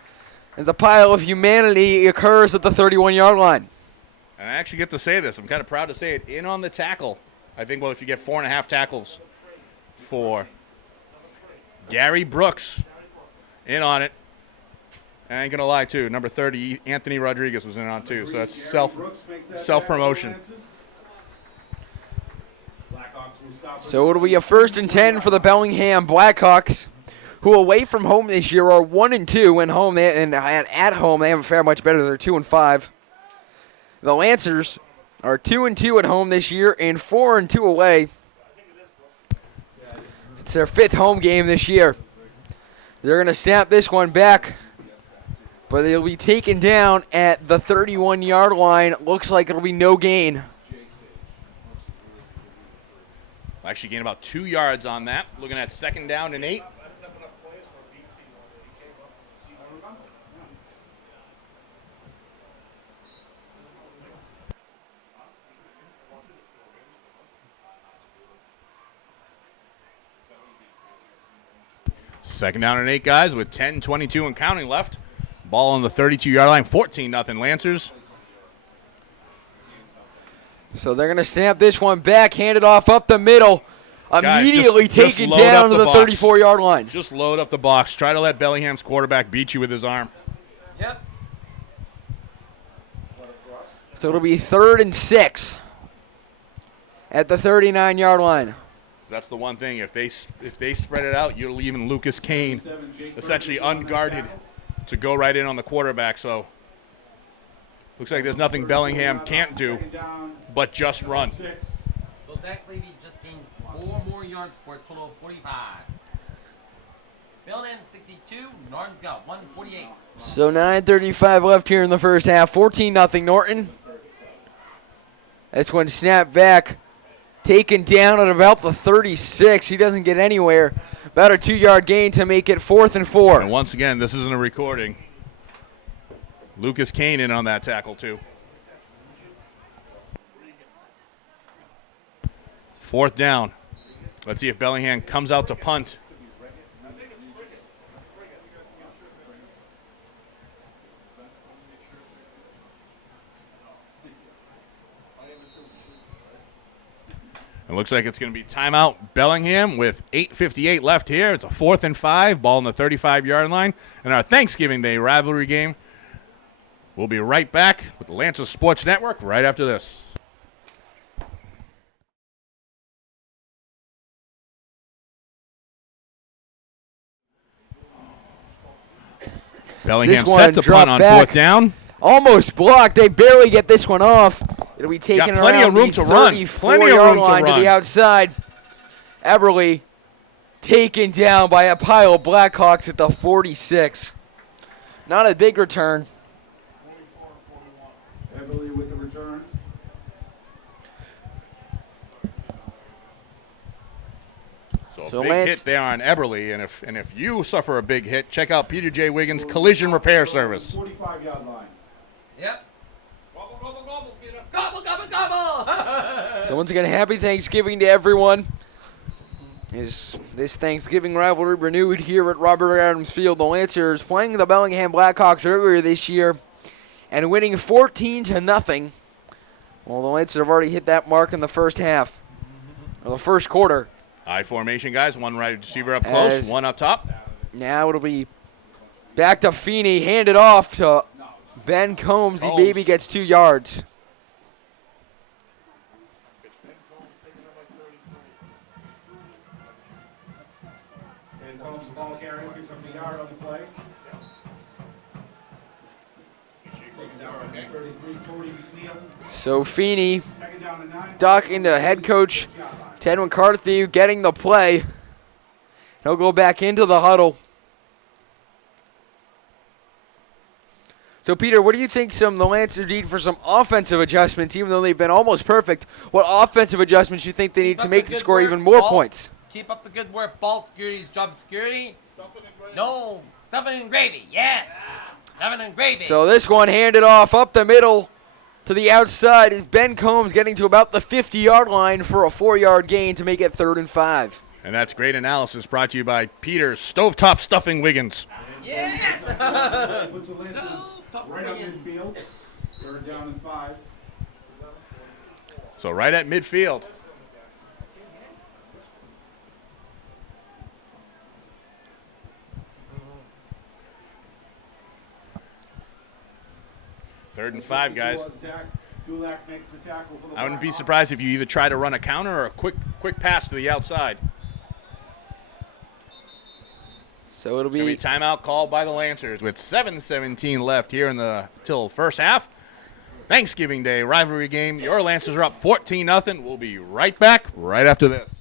as a pile of humanity occurs at the 31-yard line. And I actually get to say this. I'm kind of proud to say it. In on the tackle. I think, well, if you get 4.5 tackles for Gary Brooks, in on it. And I ain't going to lie, too. Number 30, Anthony Rodriguez was in on, too. So that's self-promotion. So it'll be a 1st and 10 for the Bellingham Blackhawks, who away from home this year are 1-2 and home. At home they haven't fared much better. They're 2-5. The Lancers are 2-2 at home this year and 4-2 away. It's their 5th home game this year. They're going to snap this one back, but they'll be taken down at the 31-yard line. Looks like it'll be no gain. Actually gained about 2 yards on that. Looking at 2nd down and 8. Second down and 8, guys, with 10:22 and counting left. Ball on the 32-yard line, 14-0 Lancers. So they're going to snap this one back, hand it off up the middle. Guys, Immediately just taken load down up to the the box. 34-yard line. Just load up the box. Try to let Bellingham's quarterback beat you with his arm. Yep. So it'll be 3rd and 6 at the 39-yard line. That's the one thing. If they spread it out, you're leaving Lucas Kane essentially unguarded to go right in on the quarterback. So looks like there's nothing Bellingham can't do but just run. So Zach Levy just gained 4 more yards for a total of 45. Bellingham 62, Norton's got 148. So 9:35 left here in the first half. 14-0 Norton. This one snapped back. Taken down at about the 36. He doesn't get anywhere. About a 2-yard gain to make it 4th and 4. And once again, this isn't a recording. Lucas Kane in on that tackle, too. 4th down. Let's see if Bellingham comes out to punt. It looks like it's going to be timeout Bellingham with 8:58 left here. It's a 4th and 5, ball on the 35-yard line. And our Thanksgiving Day rivalry game. We'll be right back with the Lancers Sports Network right after this. Bellingham set to punt on back. 4th down. Almost blocked. They barely get this one off. It'll be taken Got plenty around of room the to run. 34-yard line to the outside. Eberle taken down by a pile of Blackhawks at the 46. Not a big return. Eberle with the return. So a big hit there on Eberle, and if you suffer a big hit, check out Peter J. Wiggins' Collision Repair Service. 45-yard line. Yep. Gobble, gobble, gobble, Peter. Gobble, gobble, gobble. So once again, happy Thanksgiving to everyone. Is this Thanksgiving rivalry renewed here at Robert Adams Field? The Lancers playing the Bellingham Blackhawks earlier this year and winning 14-0. Well, the Lancers have already hit that mark in the first half, or the first quarter. I formation, guys. One right receiver up close, one up top. Now it'll be back to Feeney, handed off to Ben Combs. The baby gets 2 yards. And Combs the ball carrier picks up the yard on the play. 33-40 McNeil. So Feeney Second down and 9. duck into head coach Ted McCarthy getting the play. He'll go back into the huddle. So, Peter, what do you think the Lancers need for some offensive adjustments, even though they've been almost perfect? What offensive adjustments do you think they need to make the score even more points? Keep up the good work. Ball security's job security. No, stuffing and gravy. Yes. Stuffing and gravy. So this one handed off up the middle to the outside is Ben Combs getting to about the 50-yard line for a 4-yard gain to make it 3rd and 5. And that's great analysis brought to you by Peter Stovetop Stuffing Wiggins. Yes. Puts the Lancers right up midfield. 3rd down and 5. So right at midfield. Third and 5, guys. I wouldn't be surprised if you either try to run a counter or a quick pass to the outside. So it'll be timeout called by the Lancers with 7:17 left here in the till first half. Thanksgiving Day rivalry game. Your Lancers are up 14-0. We'll be right back right after this.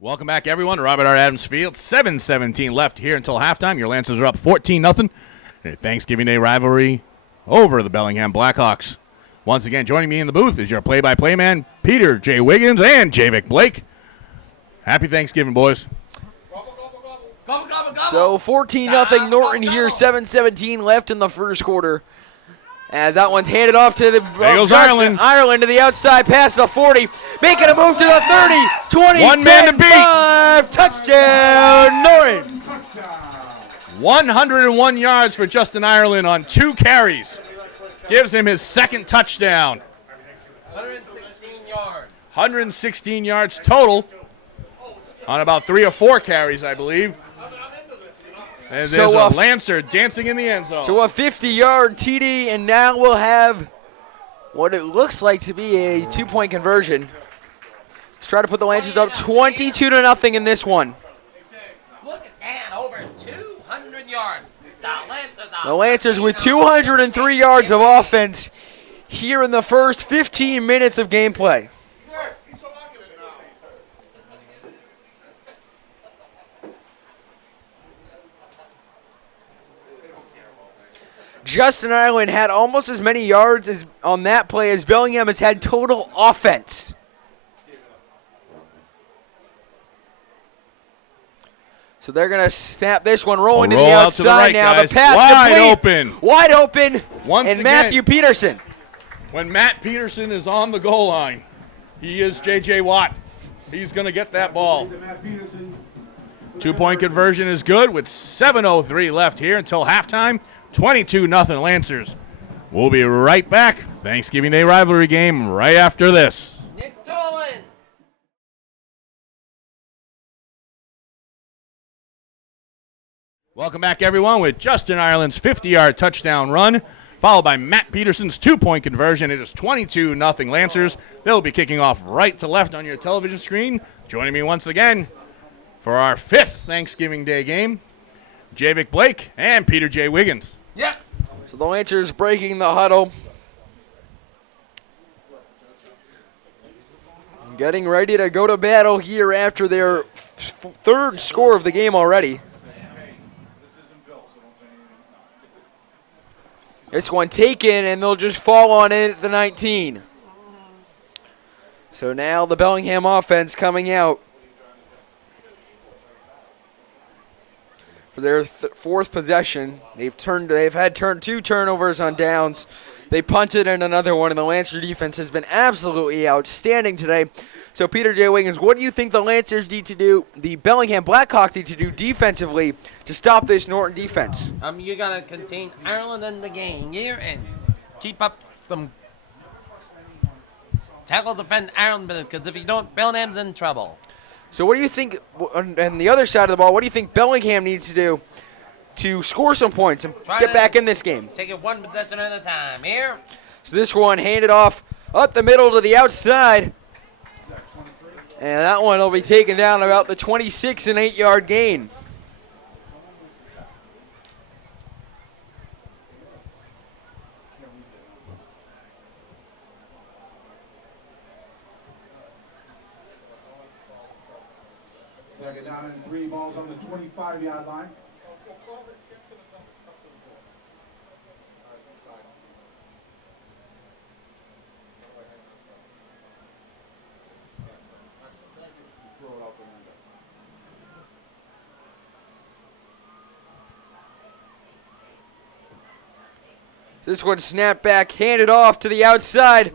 Welcome back, everyone, to Robert R. Adams Field. 7:17 left here until halftime. Your Lancers are up 14-0 in a Thanksgiving Day rivalry over the Bellingham Blackhawks. Once again, joining me in the booth is your play-by-play man, Peter J. Wiggins and J. Vic Blake. Happy Thanksgiving, boys. Gobble, gobble, gobble. So 14-0 Norton here, 7:17 left in the first quarter. As that one's handed off to the There goes Ireland. Ireland to the outside, past the 40, making a move to the 30, 20, 1 man to 10, beat. 5, touchdown, Norton. Touchdown. 101 yards for Justin Ireland on 2 carries. Gives him his second touchdown. 116 yards. 116 yards total on about 3 or 4 carries, I believe. And there's So, a Lancer dancing in the end zone. So a 50-yard TD, and now we'll have what it looks like to be a 2-point conversion. Let's try to put the Lancers up 22-0 in this one. Look at that, over 200 yards. The Lancers with 203 yards of offense here in the first 15 minutes of gameplay. Justin Ireland had almost as many yards as on that play as Bellingham has had total offense. So they're going to snap this one, rolling to the roll out to the outside right, now. guys. The pass Wide complete. open. Wide open. Once and again. Matthew Peterson. When Matt Peterson is on the goal line, he is J.J. Watt. He's going to get that ball. Matt Peterson. 2-point conversion is good with 7:03 left here until halftime. 22-0 Lancers. We'll be right back. Thanksgiving Day rivalry game right after this. Nick Dolan. Welcome back, everyone, with Justin Ireland's 50-yard touchdown run, followed by Matt Peterson's 2-point conversion. It is 22-0 Lancers. They'll be kicking off right to left on your television screen. Joining me once again for our 5th Thanksgiving Day game, Javic Blake and Peter J. Wiggins. Yep. So the Lancers breaking the huddle. Getting ready to go to battle here after their 3rd score of the game already. This one taken, and they'll just fall on it at the 19. So now the Bellingham offense coming out for their 4th possession. They've had 2 turnovers on downs. They punted in another one, and the Lancer defense has been absolutely outstanding today. So Peter J. Wiggins, what do you think the Lancers need to do, the Bellingham Blackhawks need to do defensively to stop this Norton defense? You gotta contain Ireland in the game here and keep up some tackle defend Ireland, because if you don't, Bellingham's in trouble. So what do you think, on the other side of the ball, what do you think Bellingham needs to do to score some points and get back in this game? Take it one possession at a time here. So this one handed off up the middle to the outside. And that one will be taken down about the 26 and 8-yard gain. Second down and 3, balls on the 25-yard line. This one snapped back, handed off to the outside.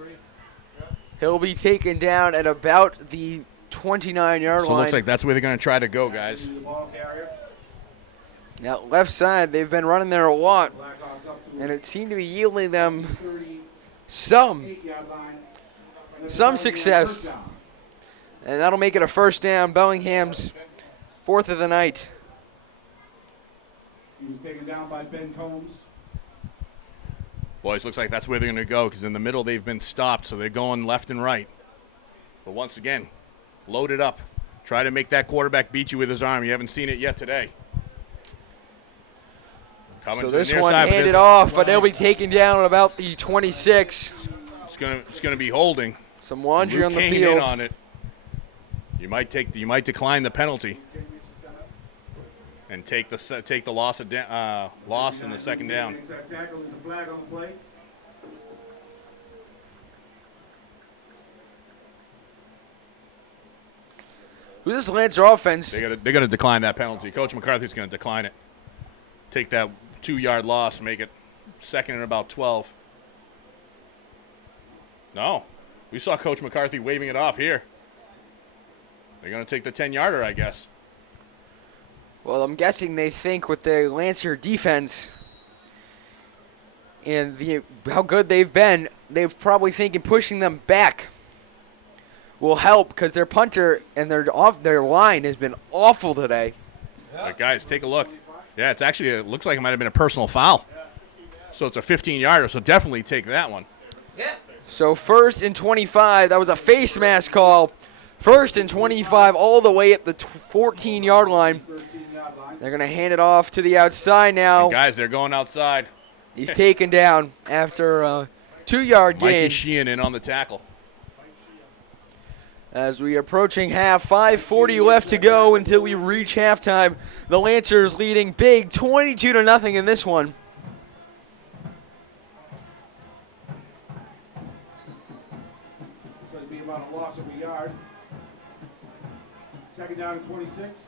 He'll be taken down at about the 29-yard So it line. looks like that's where they're going to try to go, guys. The ball carrier. Now, left side, they've been running there a lot, Blackhawks up to and it seemed to be yielding them 38-yard some line. success. And that'll make it a first down. Bellingham's 4th of the night. He was taken down by Ben Combs. Boys, looks like that's where they're going to go, because in the middle they've been stopped, so they're going left and right. But once again, load it up. Try to make that quarterback beat you with his arm. You haven't seen it yet today. Coming So to the this near one side, but handed there's off, but they'll be taken down at about the 26. It's going to be holding. Some laundry Luke on the Kane field. in on it. You might decline the penalty and take the loss in the second down. Takes that tackle. There's a flag on the play. With this Lancer offense, They're going to decline that penalty. Coach McCarthy's going to decline it. Take that 2-yard loss and make it second and about 12. No. We saw Coach McCarthy waving it off here. They're going to take the 10-yarder, I guess. Well, I'm guessing they think with their Lancer defense and how good they've been, they're probably thinking pushing them back will help because their punter and their line has been awful today. All right, guys, take a look. Yeah, it looks like it might have been a personal foul. So it's a 15-yarder, so definitely take that one. Yeah. So 1st and 25, that was a face mask call. 1st and 25 all the way at the 14-yard line. They're going to hand it off to the outside now. And guys, they're going outside. He's taken down after a 2-yard gain. Mikey Sheehan in on the tackle. As we are approaching half, 5:40 left to go until we reach halftime. The Lancers leading big 22-0 in this one. Looks like it'd be about a loss of a yard. 2nd down and 26.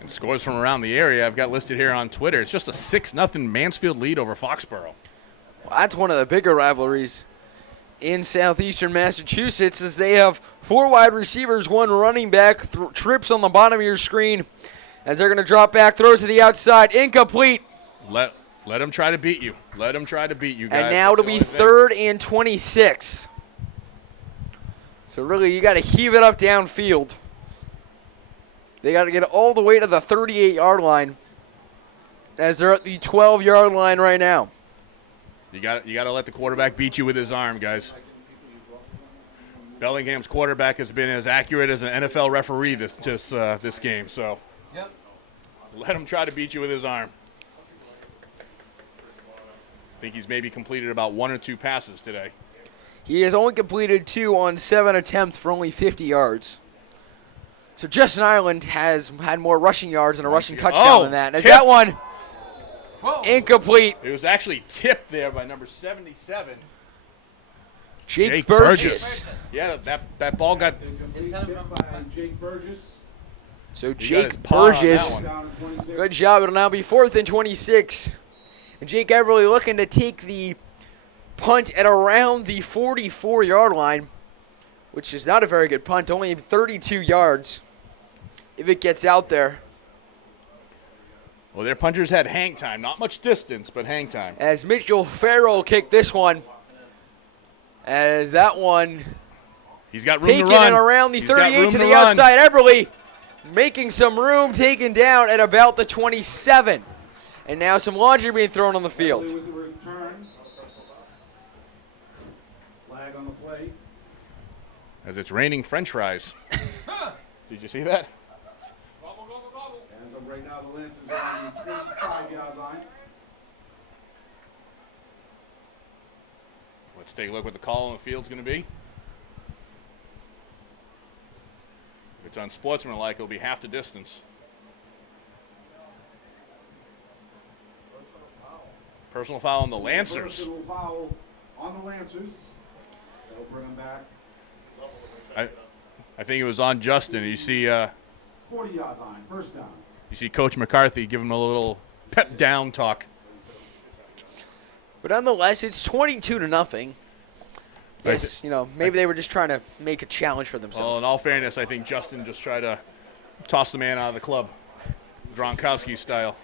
And scores from around the area I've got listed here on Twitter. It's just a 6-0 Mansfield lead over Foxborough. Well, that's one of the bigger rivalries in southeastern Massachusetts, as they have 4 wide receivers, 1 running back, trips on the bottom of your screen as they're going to drop back, throws to the outside, incomplete. Let them try to beat you. Let them try to beat you, guys. And now it'll be 3rd and 26. So really, you got to heave it up downfield. They got to get all the way to the 38-yard line as they're at the 12-yard line right now. You got to let the quarterback beat you with his arm, guys. Bellingham's quarterback has been as accurate as an NFL referee this game. So Yep. let him try to beat you with his arm. I think he's maybe completed about 1 or 2 passes today. He has only completed 2 on 7 attempts for only 50 yards. So Justin Ireland has had more rushing yards and a rushing touchdown than that. And as tipped. that one Whoa. incomplete, It was actually tipped there by number 77. Jake Burgess. Yeah, that ball got Incomplete tip by Jake Burgess. So he got his Jake paw on that Burgess, one. Down to 26. good job. It'll now be 4th and 26. And Jake Everly looking to take the punt at around the 44-yard line, which is not a very good punt, only 32 yards if it gets out there. Well, their punters had hang time. Not much distance, but hang time. As Mitchell Farrell kicked this one, as that one He's got room taken to run. it around the He's got 38 room to the run. outside. Everly making some room, taken down at about the 27. And now some laundry being thrown on the field. With the return. Flag on the play. As it's raining French fries. Did you see that? As of right now, the Lancers are on the 25-yard line. Let's take a look what the call on the field's going to be. If it's unsportsmanlike, it'll be half the distance. Personal foul on the Lancers. Personal foul on the Lancers. They'll bring them back. I think it was on Justin. You see 40-yard line, 1st down. you see Coach McCarthy give him a little pep down talk. But nonetheless, it's 22-0. Yes, maybe they were just trying to make a challenge for Well, themselves. in all fairness, I think Justin just tried to toss the man out of the club, Gronkowski style.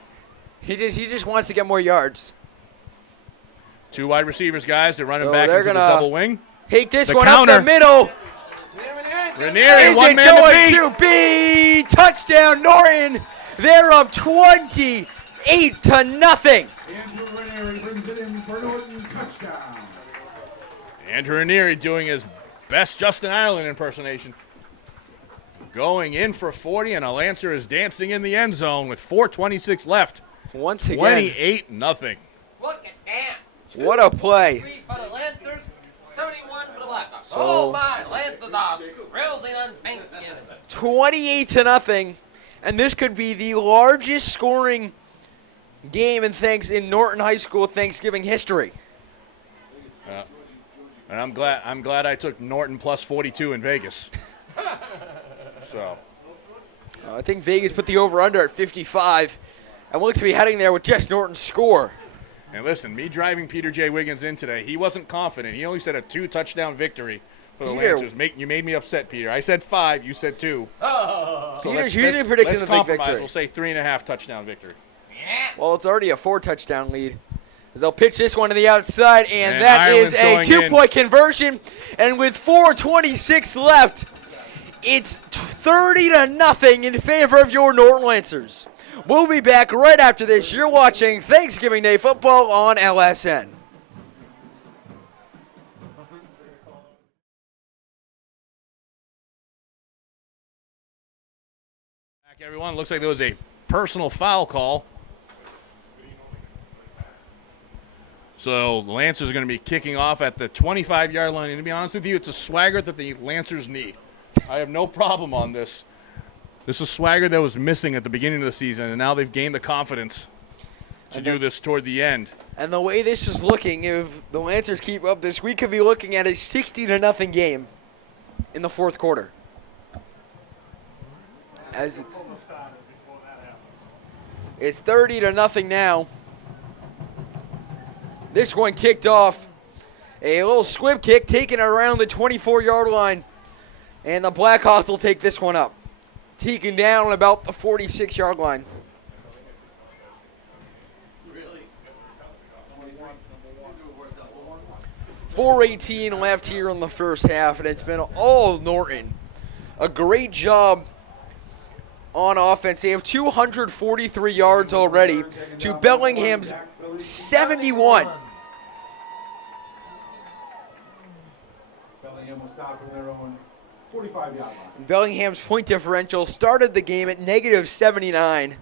He just wants to get more yards. 2 wide receivers, guys. They're running So back they're into the gonna double wing. Take this The one up counter. the middle. Ranieri, Is one it man going to beat. to be touchdown Norton? They're up 28-0. Andrew Ranieri brings it in for Norton, touchdown. Andrew Ranieri doing his best Justin Ireland impersonation. Going in for 40, and a Lancer is dancing in the end zone with 4:26 left. Once again, 28-0. Look at that. what a play. 3 for the Lancers, 31 for the Blackhawks. So- Oh my, Lancers are cruising on Thanksgiving. 28-0, and this could be the largest scoring game in Norton High School Thanksgiving history. And I'm glad I took Norton plus 42 in Vegas. So I think Vegas put the over-under at 55 and looks to be heading there with Jess Norton's score. And listen, me driving Peter J. Wiggins in today, he wasn't confident. He only said a 2-touchdown victory for the Peter, Lancers. You made me upset, Peter. I said 5, you said 2. So Peter's usually predicting the big victory. We'll say 3.5 touchdown victory. Well, it's already a 4-touchdown lead. As they'll pitch this one to the outside, and that Ireland's is a going 2-point conversion. And with 4:26 left, it's 30-0 in favor of your Norton Lancers. We'll be back right after this. You're watching Thanksgiving Day football on LSN. Back, everyone. Looks like there was a personal foul call. So the Lancers are going to be kicking off at the 25-yard line. And to be honest with you, it's a swagger that the Lancers need. I have no problem on this. This is swagger that was missing at the beginning of the season, and now they've gained the confidence to do this toward the end. And the way this is looking, if the Lancers keep up this, we could be looking at a 60-0 game in the fourth quarter. As it's 30-0 now. This one kicked off. A little squib kick taken around the 24-yard line. And the Blackhawks will take this one up. Taken down on about the 46-yard line. 4:18 left here in the first half, and it's been all Norton. A great job on offense. They have 243 yards already to Bellingham's 71. Bellingham will stop from their own 45-yard line. Bellingham's point differential started the game at -79. And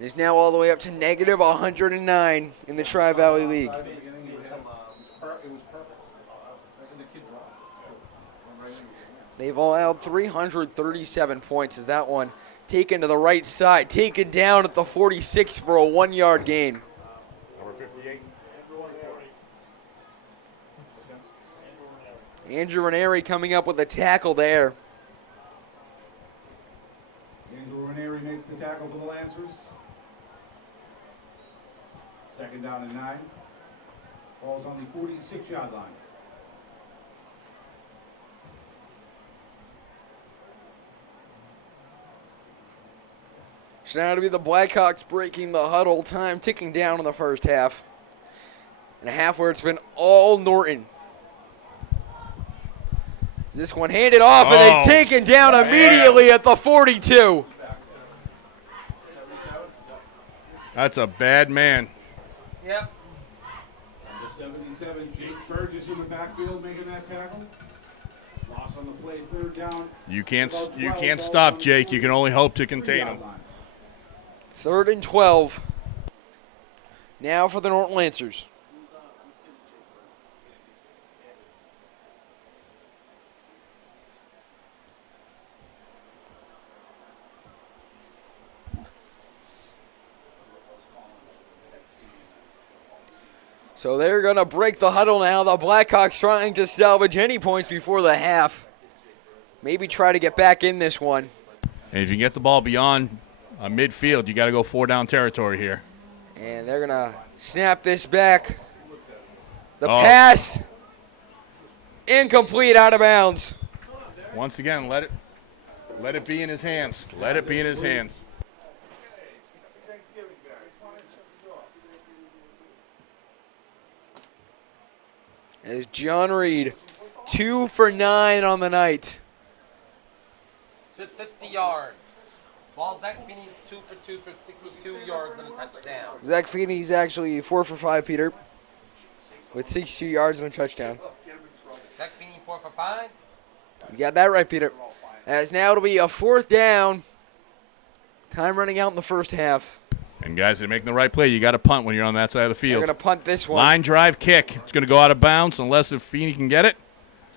is now all the way up to -109 in the Tri-Valley League. It was perfect. And the kid dropped. They've allowed 337 points as that one taken to the right side, taken down at the 46 for a 1-yard gain. Number 58. Andrew Ranieri coming up with a tackle there. Andrew Ranieri makes the tackle for the Lancers. Second down and 9. Ball's on the 46-yard line. So now it'll be the Blackhawks breaking the huddle. Time ticking down in the first half. And a half where it's been all Norton. This one handed off, and they've taken down immediately at the 42. That's a bad man. Yep. Number 77, Jake Burgess in the backfield making that tackle. Loss on the play, third down. You can't stop Jake. You can only hope to contain him. 3rd and 12. Now for the Norton Lancers. So they're going to break the huddle now. The Blackhawks trying to salvage any points before the half. Maybe try to get back in this one. And if you get the ball beyond midfield, you got to go 4-down territory here. And they're going to snap this back. The pass, incomplete, out of bounds. Once again, let it be in his hands. Let it be in his hands. As John Reed, 2 for 9 on the night. 50 yards. While Zach Finney's 2 for 2 for 62 yards and a touchdown. Zach Feeney's actually 4 for 5, Peter, with 62 yards and a touchdown. Zach Finney 4 for 5. You got that right, Peter. As now it'll be a 4th down. Time running out in the first half. And guys, they're making the right play. You got to punt when you're on that side of the field. They're going to punt this one. Line drive kick. It's going to go out of bounds unless if Feeney can get it.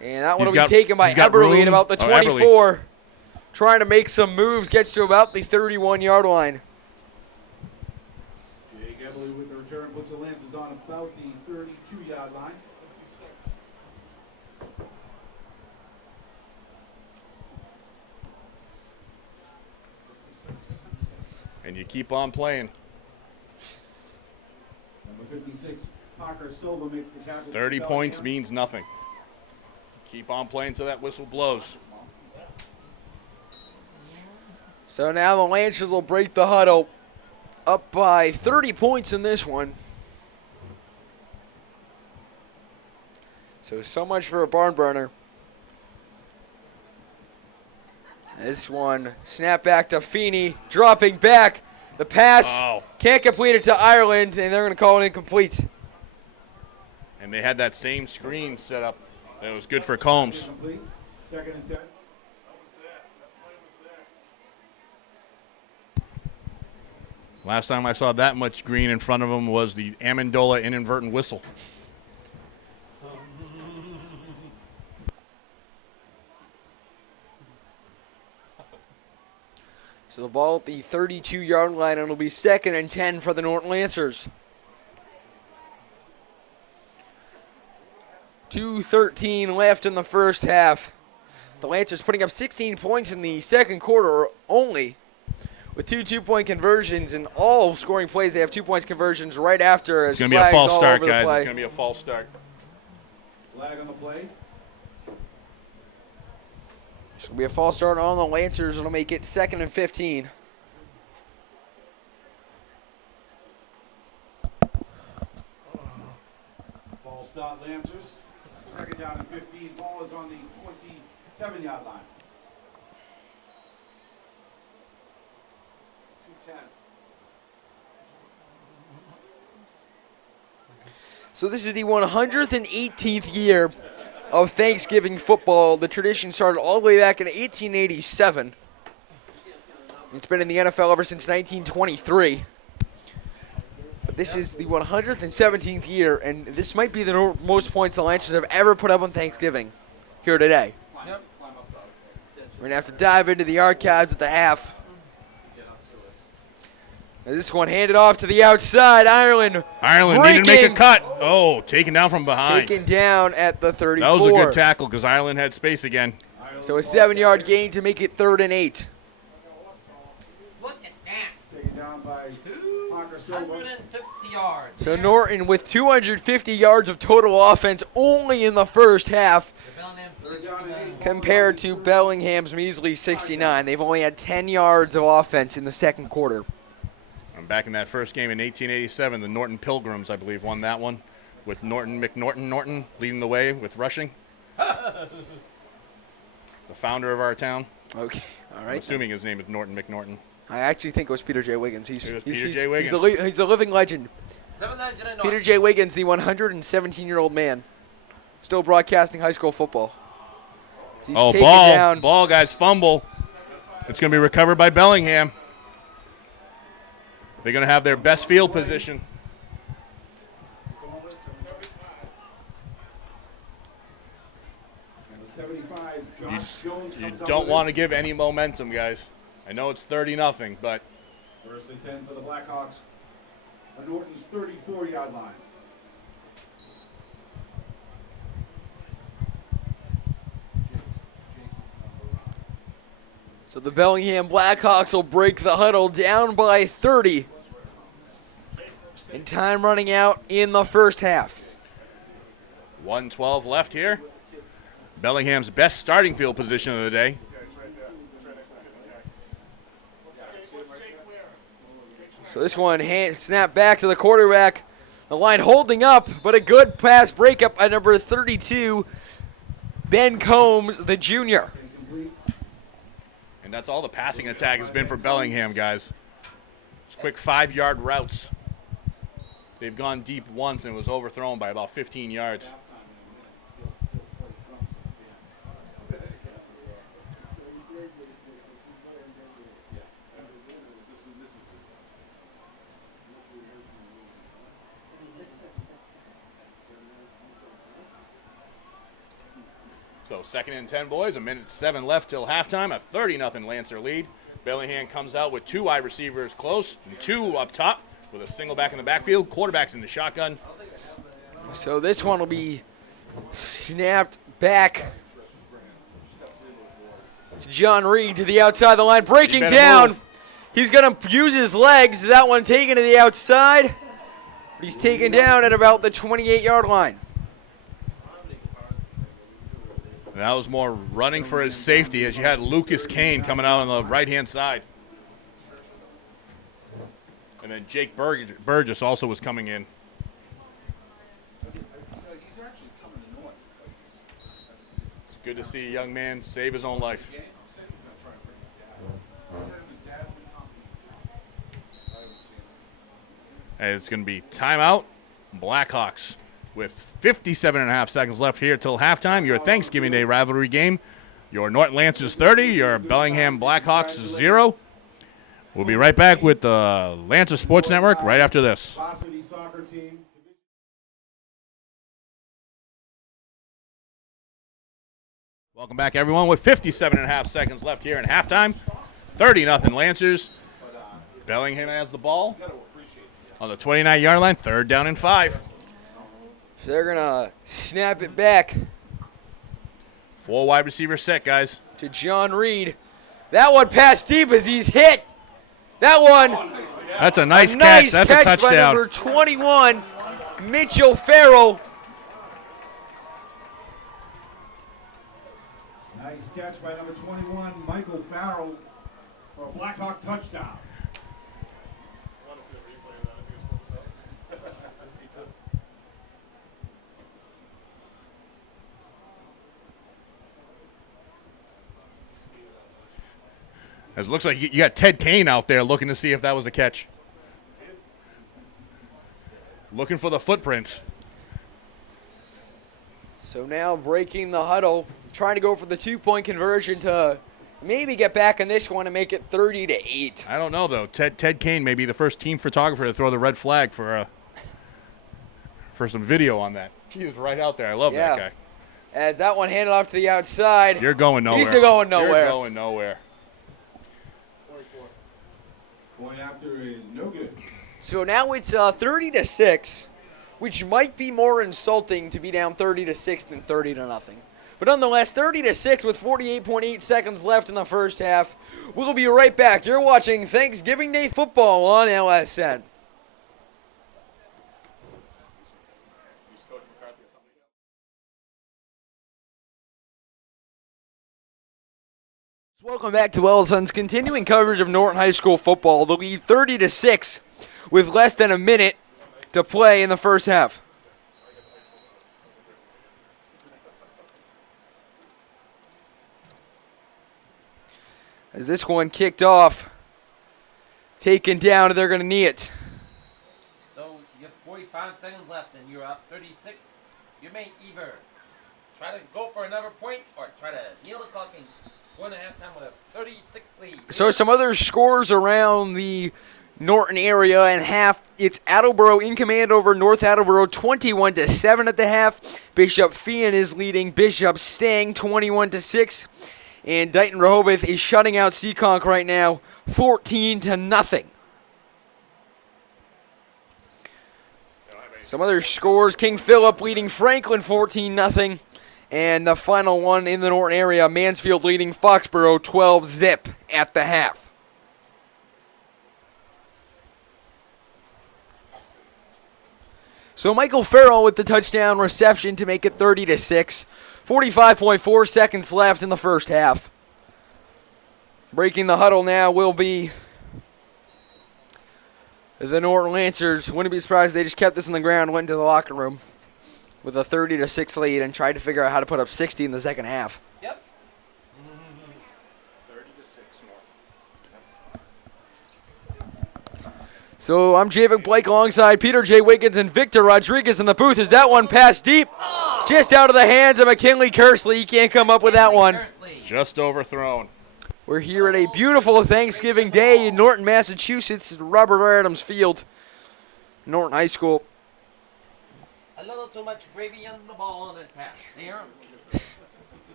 And that one will be taken by Eberle at about the 24. Trying to make some moves. Gets to about the 31-yard line. Jake Eberle with the return puts the Lancers on about the 32-yard line. and you keep on playing. Number 56, Parker Silva makes the captain. 30 points means nothing. Keep on playing till that whistle blows. So now the Lancers will break the huddle, up by 30 points in this one. So much for a barn burner. This one, snap back to Feeney, dropping back. The pass can't complete it to Ireland, and they're going to call it incomplete. And they had that same screen set up. That was good for Combs. Second and 10. Last time I saw that much green in front of him was the Amendola inadvertent whistle. So the ball at the 32-yard line, and it'll be 2nd and 10 for the Norton Lancers. 2:13 left in the first half. The Lancers putting up 16 points in the second quarter only, with 2 two-point conversions, and all scoring plays. They have 2 points conversions right after. It's going to be a false start, guys. It's going to be a false start. Flag on the play. It's going to be a false start on the Lancers. It'll make it 2nd and 15. Ball start Lancers. 2nd down and 15. Ball is on the 27-yard line. 2:10. So this is the 118th year of Thanksgiving football. The tradition started all the way back in 1887. It's been in the NFL ever since 1923. But this is the 117th year, and this might be the most points the Lancers have ever put up on Thanksgiving here today. Yep. We're going to have to dive into the archives at the half. And this one handed off to the outside. Ireland needed to make a cut. Oh, taken down from behind. Taken down at the 34. That was a good tackle because Ireland had space again. So a 7-yard gain to make it 3rd and 8. Look at that. Taken down by Parker Silva. 150 yards. So Norton with 250 yards of total offense only in the first half, compared to Bellingham's measly 69. They've only had 10 yards of offense in the second quarter. Back in that first game in 1887, the Norton Pilgrims, I believe, won that one with Norton leading the way with rushing. The founder of our town. Okay, all right. I'm assuming his name is Norton McNorton. I actually think it was Peter J. Wiggins. He's J. Wiggins. He's a living legend. Peter J. Wiggins, the 117-year-old man, still broadcasting high school football. So he's ball, guys, fumble. It's going to be recovered by Bellingham. They're going to have their best field position. You don't want to give any momentum, guys. I know it's 30-0, but 1st and 10 for the Blackhawks. On Norton's 34-yard line. So the Bellingham Blackhawks will break the huddle down by 30. And time running out in the first half. 1:12 left here. Bellingham's best starting field position of the day. So this one snap back to the quarterback. The line holding up, but a good pass breakup by number 32, Ben Combs, the junior. And that's all the passing attack has been for Bellingham, guys. It's quick 5-yard routes. They've gone deep once and was overthrown by about 15 yards. So 2nd and 10, boys. 1:07 left till halftime. A 30-0 Lancer lead. Bellingham comes out with 2 wide receivers close and 2 up top with a single back in the backfield. Quarterback's in the shotgun. So this one will be snapped back to John Reed to the outside of the line. Breaking down He's going to use his legs. That one taken to the outside. But he's taken down at about the 28-yard line. That was more running for his safety as you had Lucas Kane coming out on the right-hand side. And then Jake Burgess also was coming in. It's good to see a young man save his own life. Hey, it's going to be timeout. Blackhawks with 57.5 seconds left here till halftime. Your Thanksgiving Day rivalry game. Your Norton Lancers 30, your Bellingham Blackhawks 0. We'll be right back with the Lancers Sports Network right after this. Welcome back, everyone, with 57.5 seconds left here in halftime. 30-0 Lancers. Bellingham has the ball on the 29-yard line, 3rd down and 5. So they're going to snap it back. 4 wide receiver set, guys. To John Reed. That one passed deep as he's hit. That one. That's a nice catch. That's a touchdown. By number 21, Mitchell Farrell. Nice catch by number 21, Michael Farrell, for a Blackhawk touchdown. It looks like you got Ted Kane out there looking to see if that was a catch. Looking for the footprints. So now breaking the huddle, trying to go for the 2-point conversion to maybe get back in this one and make it 30-8. I don't know, though. Ted Kane may be the first team photographer to throw the red flag for some video on that. He was right out there. I love that guy. As that one handed off to the outside. You're going nowhere. He's going nowhere. You're going nowhere. Point after is no good. So now it's 30-6, which might be more insulting to be down 30-6 than 30-0. But nonetheless, 30-6 with 48.8 seconds left in the first half. We'll be right back. You're watching Thanksgiving Day football on LSN. Welcome back to LSN's continuing coverage of Norton High School football. The lead 30-6 with less than a minute to play in the first half. As this one kicked off, taken down, and they're going to knee it. So you have 45 seconds left and you're up 36. You may either try to go for another point or try to kneel the clock and go into halftime with a 36 lead. So some other scores around the Norton area and half. It's Attleboro in command over North Attleboro 21-7 at the half. Bishop Fian is leading Bishop Stang 21-6. And Dighton Rehoboth is shutting out Seekonk right now 14-0. Some other scores, King Philip leading Franklin 14-0. And the final one in the Norton area, Mansfield leading Foxborough 12-0 at the half. So Michael Farrell with the touchdown reception to make it 30-6. 45.4 seconds left in the first half. Breaking the huddle now will be the Norton Lancers. Wouldn't be surprised if they just kept this on the ground, went into the locker room with a 30-6 lead and tried to figure out how to put up 60 in the second half. Yep. 30-6 more. So I'm Javik Blake alongside Peter J. Wiggins and Victor Rodriguez in the booth. Is that one passed deep? Just out of the hands of McKinley Kersley. He can't come up with that one. Just overthrown. We're here at a beautiful Thanksgiving Day in Norton, Massachusetts, at Robert R. Adams Field, Norton High School. A little too much gravy on the ball on that pass. Here.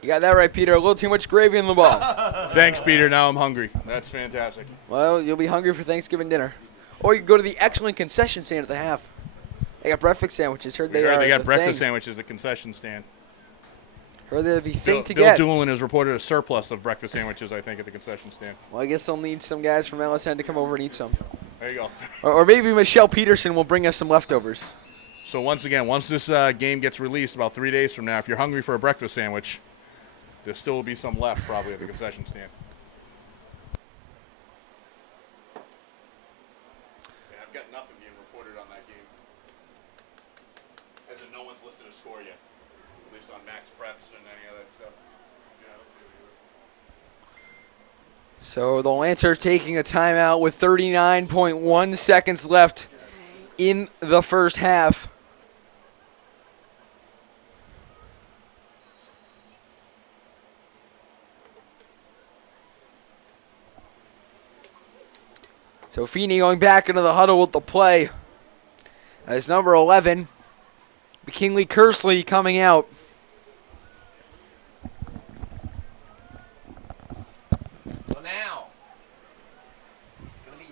You got that right, Peter. A little too much gravy in the ball. Thanks, Peter. Now I'm hungry. That's fantastic. Well, you'll be hungry for Thanksgiving dinner. Or you can go to the excellent concession stand at the half. They got breakfast sandwiches. They got breakfast sandwiches at the concession stand. Or they're the thing to Bill get. Doolin has reported a surplus of breakfast sandwiches, I think, at the concession stand. Well, I guess they'll need some guys from LSN to come over and eat some. There you go. Or maybe Michelle Peterson will bring us some leftovers. So once again, once this game gets released about 3 days from now, if you're hungry for a breakfast sandwich, there still will be some left probably at the concession stand. Yeah, I've got nothing being reported on that game. As in no one's listed a score yet, at least on Max Preps and any of that stuff. So the Lancers taking a timeout with 39.1 seconds left in the first half. So Feeney going back into the huddle with the play. As number 11, McKinley Kersley coming out. So now, it's going to be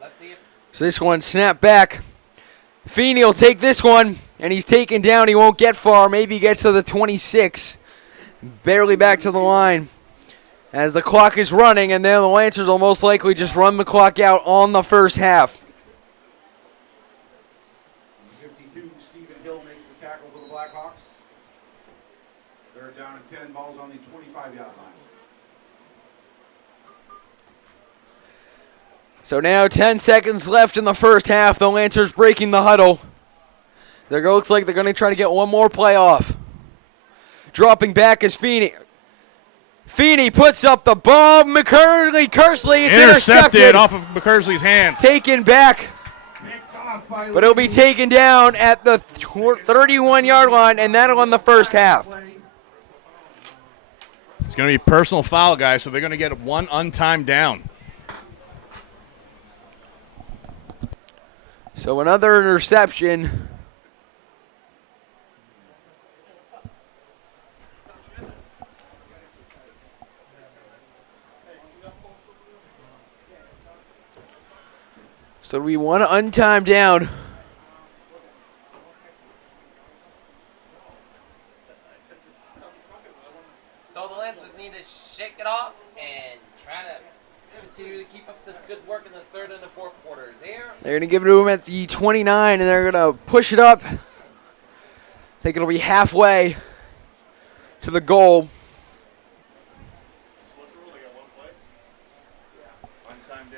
let's see if So this one snapped back. Feeney will take this one, and he's taken down. He won't get far. Maybe he gets to the 26. Barely back to the line. As the clock is running, and then the Lancers will most likely just run the clock out on the first half. 52, Stephen Hill makes the tackle for the Blackhawks. They're down at 10, balls on the 25-yard line. So now 10 seconds left in the first half. The Lancers breaking the huddle. Looks like they're going to try to get one more play off. Dropping back is Feeney. Feeney puts up the bomb. Kersley is intercepted. Off of McKersley's hands. Taken back. But it'll be taken down at the 31-yard line, and that'll end the first half. It's going to be personal foul, guys, so they're going to get one untimed down. So another interception. So we want to untime down. so the Lancers need to shake it off and try to continue to keep up this good work in the third and the fourth quarters. Here, They're going to give it to him at the 29, and they're going to push it up. I think it'll be halfway to the goal.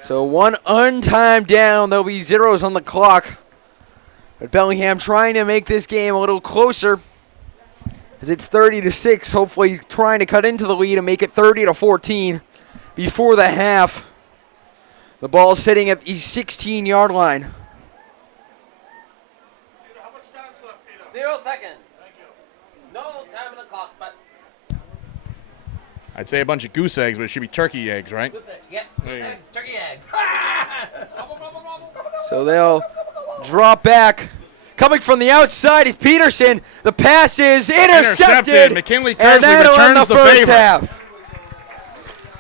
So one untimed down. There'll be zeros on the clock. But Bellingham trying to make this game a little closer, as it's 30-6. Hopefully trying to cut into the lead and make it 30-14 before the half. The ball is sitting at the 16-yard line. 0 seconds. No time on the clock, but I'd say a bunch of goose eggs, but it should be turkey eggs, right? yep, There you go. eggs, turkey eggs. So they'll drop back. Coming from the outside is Peterson. The pass is intercepted. McKinley And Kersley that'll end returns the the first favor. half.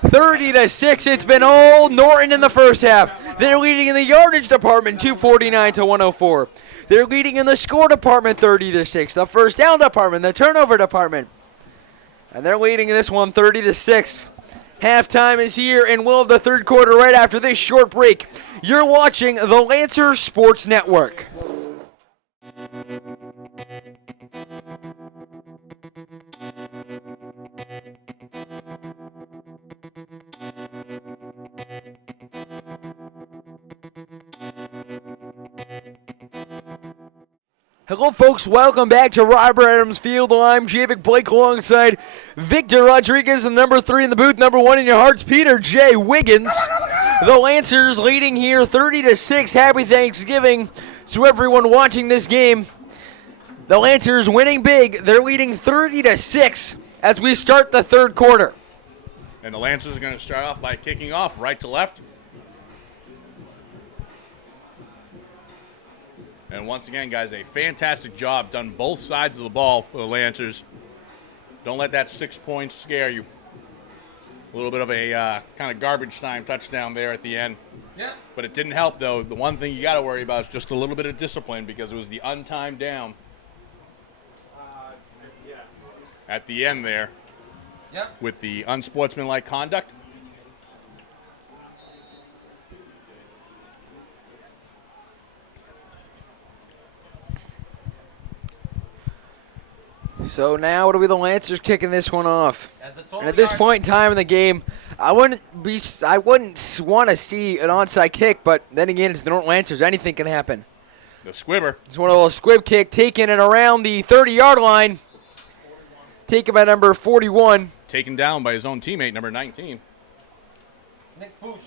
30-6. It's been all Norton in the first half. They're leading in the yardage department, 249-104. They're leading in the score department, 30-6. The first down department, the turnover department. And they're leading this one 30-6. Halftime is here, and we'll have the third quarter right after this short break. You're watching the Lancer Sports Network. Hello, folks. Welcome back to Robert Adams Field. I'm Javik Blake alongside Victor Rodriguez, and number 3 in the booth, number 1 in your hearts, Peter J. Wiggins. The Lancers leading here 30-6. Happy Thanksgiving to everyone watching this game. The Lancers winning big. They're leading 30-6 as we start the third quarter. And the Lancers are going to start off by kicking off right to left. And once again, guys, a fantastic job done both sides of the ball for the Lancers. Don't let that 6 points scare you. A little bit of a kind of garbage time touchdown there at the end. Yeah. But it didn't help, though. The one thing you got to worry about is just a little bit of discipline because it was the untimed down at the end there Yep. with the unsportsmanlike conduct. So now it'll be the Lancers kicking this one off. As a total And at this yard- point in time in the game, I wouldn't want to see an onside kick, but then again, it's the Norton Lancers. Anything can happen. The squibber. It's one of those squib kick taken and around the 30-yard line. Taken by number 41. Taken down by his own teammate, number 19. Nick Bush.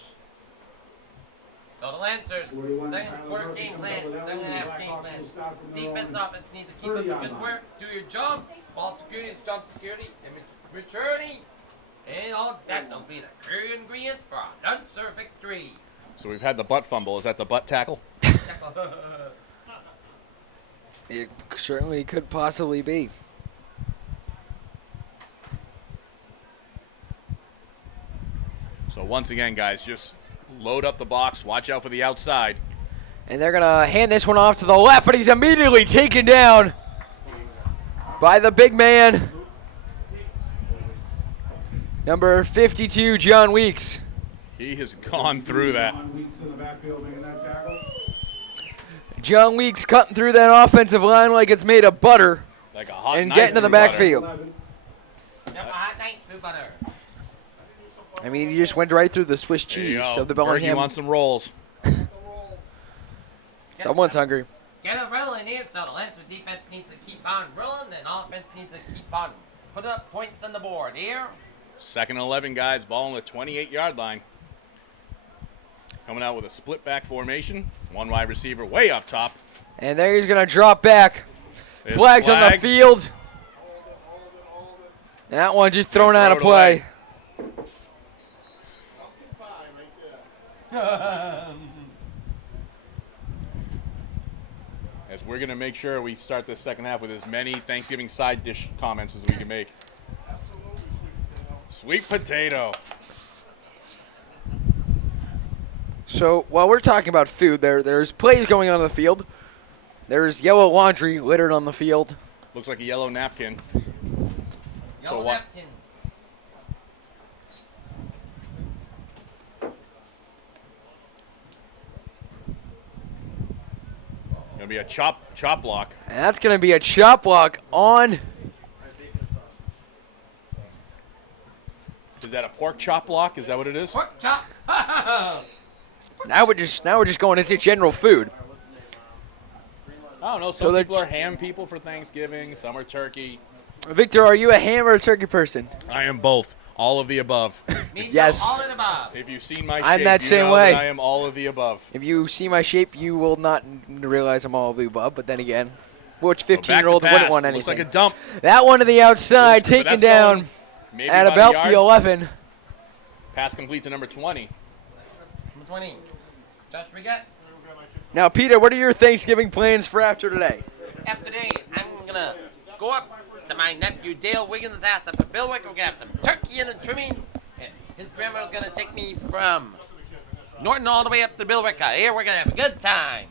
So the Lancers, second quarter game plan, second half game plan. Defense, offense needs to keep up the good work, do your job. Ball security is job security, and maturity, and all that will be the true ingredients for an unserved victory. So we've had the butt fumble. Is that the butt tackle? It certainly could possibly be. So once again, guys, just load up the box. Watch out for the outside. And they're going to hand this one off to the left, but he's immediately taken down by the big man. Number 52, John Weeks. He has gone through that. John Weeks cutting through that offensive line like it's made of butter Like a hot and knife getting to the through butter. backfield. Yep, a hot night through butter. I mean, he just went right through the Swiss There you cheese go. of the Berkey Bellingham. wants some rolls. Someone's hungry. Get it rolling here, so the Lancer defense needs to keep on rolling, and offense needs to keep on putting up points on the board here. Second and 11, guys. Ball on the 28-yard line. Coming out with a split back formation. One wide receiver way up top. And there he's going to drop back. There's Flags on the flag. field. That one just thrown out of throw it play. As we're going to make sure we start this second half with as many Thanksgiving side dish comments as we can make. Sweet potato. So while we're talking about food, there's plays going on in the field. There's yellow laundry littered on the field. Looks like a yellow napkin. Yellow what? napkin. Going to be a chop block. And that's going to be a chop block on. Is that a pork chop block? Is that what it is? Pork chops. Now we're just going into general food. I don't know. So Some they're- people are ham people for Thanksgiving. Some are turkey. Victor, are you a ham or a turkey person? I am both. All of the above. Me too, Yes. all in the above. If you've seen my shape, I'm that you same know way. that I am all of the above. If you see my shape, you will not realize I'm all of the above. But then again, which Back to 15-year-old pass. wouldn't want Looks anything? like a dump. That one to the outside, So taken that's down going maybe at a about yard. the 11. Pass complete to number 20. Number 20. Josh, we got. Now, Peter, what are your Thanksgiving plans for after today? After today, I'm gonna go up to my nephew Dale Wiggins' house up at Billwick. We're gonna have some turkey and the trimmings, and his grandma's gonna take me from Norton all the way up to Billwick. Here, we're gonna have a good time.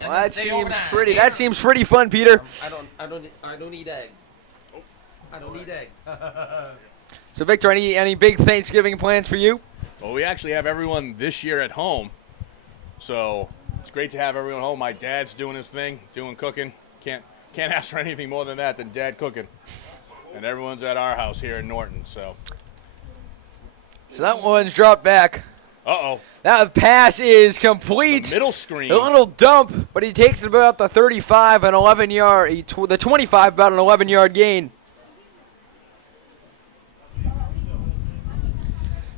And Well, that stay seems overnight. pretty. Here. That seems pretty fun, Peter. I don't need eggs. I don't need eggs. So, Victor, any big Thanksgiving plans for you? Well, we actually have everyone this year at home. So it's great to have everyone home. My dad's doing his thing, doing cooking. Can't ask for anything more than that than dad cooking. And everyone's at our house here in Norton. So that one's dropped back. uh-oh. That pass is complete. The middle screen. A little dump, but he takes it about the 35, an 11-yard, the 25, about an 11-yard gain.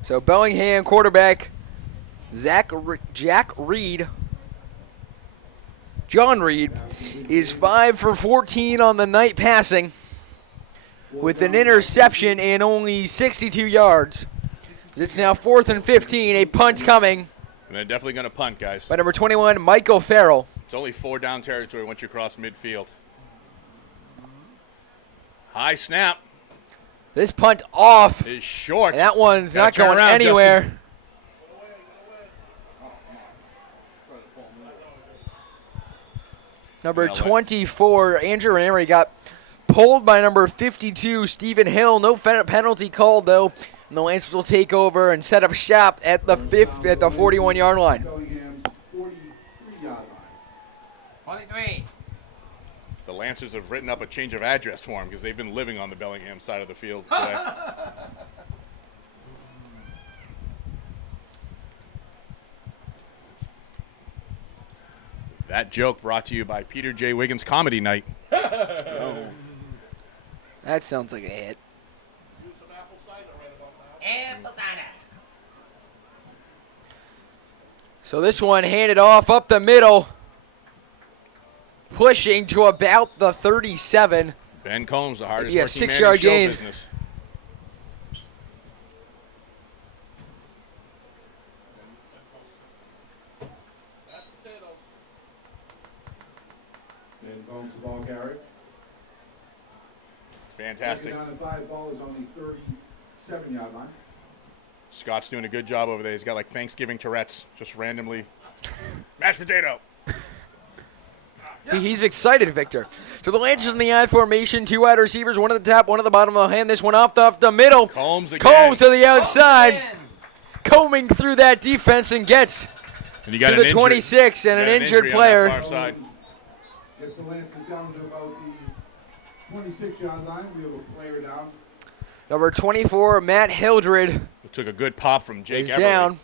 So Bellingham quarterback John Reed is 5 for 14 on the night passing with an interception and only 62 yards. It's now 4th and 15, a punt coming And they're definitely going to punt, guys. by number 21, Michael Farrell. It's only 4 down territory once you cross midfield. High snap This punt off, is short. and that one's Gotta not turn going around, anywhere. Number LA. 24, Andrew Ranieri got pulled by number 52, Stephen Hill. No penalty called, though. And the Lancers will take over and set up shop at the 41-yard line. Bellingham, 43-yard line. 23. The Lancers have written up a change of address for him because they've been living on the Bellingham side of the field today. That joke brought to you by Peter J. Wiggins Comedy Night. Oh. That sounds like a hit. Apple cider. So this one handed off up the middle, pushing to about the 37. Ben Combs, the hardest Yeah, working man 6-yard in show gain. business. And Combs the ball carrier. Fantastic. Second down and 5, ball is on the 37-yard line. Scott's doing a good job over there. He's got like Thanksgiving Tourette's, just randomly. Mashed potato. He's excited, Victor. So the Lancers in the I formation, 2 wide receivers, 1 at the top, 1 at the bottom. They'll hand this one off the middle. Combs again. Combs to the outside, Again. combing through that defense and gets And you got to an the injury- 26 and you an got injured injury player. On that far side. Gets the Lancers down to about the 26-yard line. We have a player down. Number 24, Matt Hildred, Who took a good pop from Jake is Everly. down.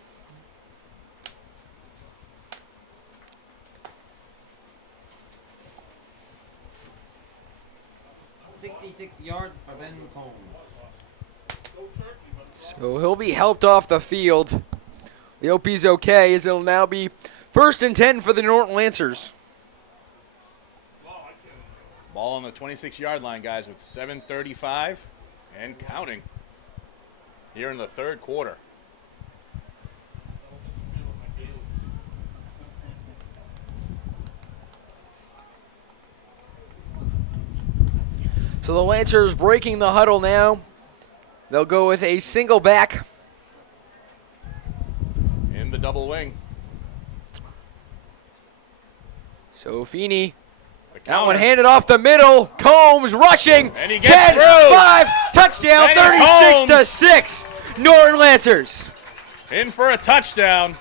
66 yards for Ben Combs. So he'll be helped off the field. We hope he's okay, as it'll now be 1st and 10 for the Norton Lancers. Ball on the 26-yard line, guys, with 7:35 and counting here in the third quarter. So the Lancers breaking the huddle now. They'll go with a single back. In the double wing. So Feeney, The that one counter. handed off the middle. Combs rushing. And he gets 10, through. 5, touchdown, Benny 36-6. Norton Lancers. In for a touchdown.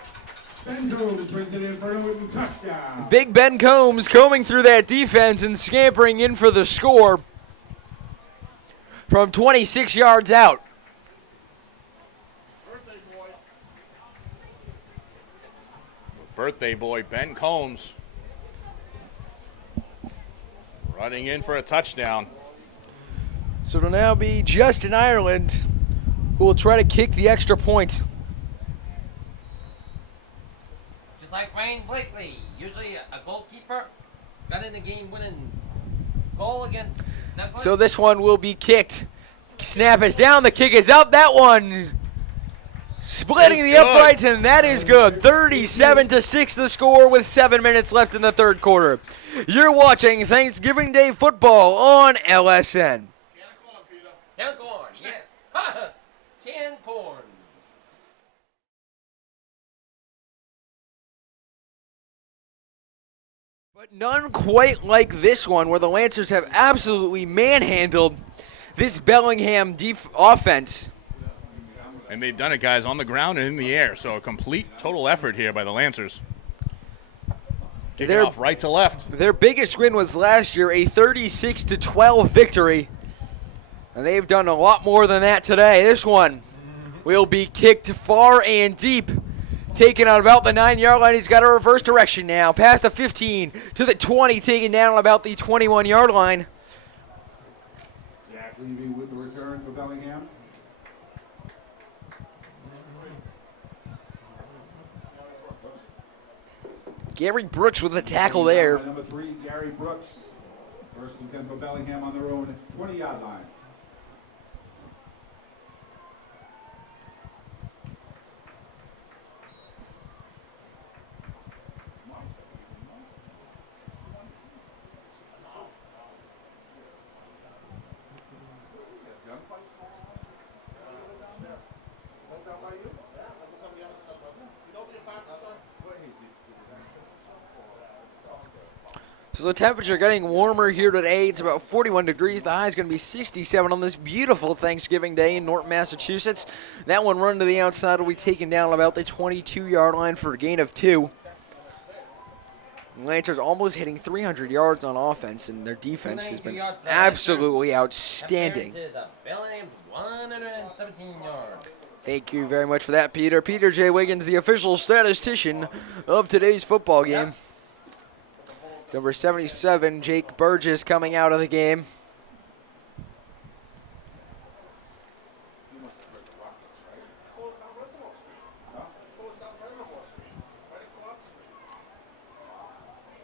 Ben Combs brings it in for a Norton touchdown. Big Ben Combs combing through that defense and scampering in for the score from 26 yards out. Birthday boy Ben Combs running in for a touchdown. So it'll now be Justin Ireland who will try to kick the extra point. Just like Wayne Blakely, usually a goalkeeper, got in the game-winning goal against Douglas. So this one will be kicked. Snap is down, the kick is up. That one splitting It's the good. uprights, and that is good. 37-6 the score with 7 minutes left in the third quarter. You're watching Thanksgiving Day football on LSN. Can corn, yes. Ha! Can corn. But none quite like this one, where the Lancers have absolutely manhandled this Bellingham offense. And they've done it, guys, on the ground and in the air. So a complete total effort here by the Lancers. Kicking They're- off right to left. Their biggest win was last year, a 36-12 victory. And they've done a lot more than that today. This one will be kicked far and deep. Taken on about the 9-yard line. He's got a reverse direction now. Past the 15 to the 20, taken down on about the 21-yard line. Jack Levy with the return for Bellingham. Gary Brooks with a tackle there. Number 3, Gary Brooks. 1st and 10 for Bellingham on their own 20-yard line. So the temperature getting warmer here today. It's about 41 degrees. The high is going to be 67 on this beautiful Thanksgiving Day in Norton, Massachusetts. That one run to the outside will be taken down about the 22-yard line for a gain of 2. Lancers almost hitting 300 yards on offense, and their defense has been absolutely outstanding. Compared to the Bellingham's 117 yards. Thank you very much for that, Peter. Peter J. Wiggins, the official statistician of today's football game. Number 77, Jake Burgess, coming out of the game.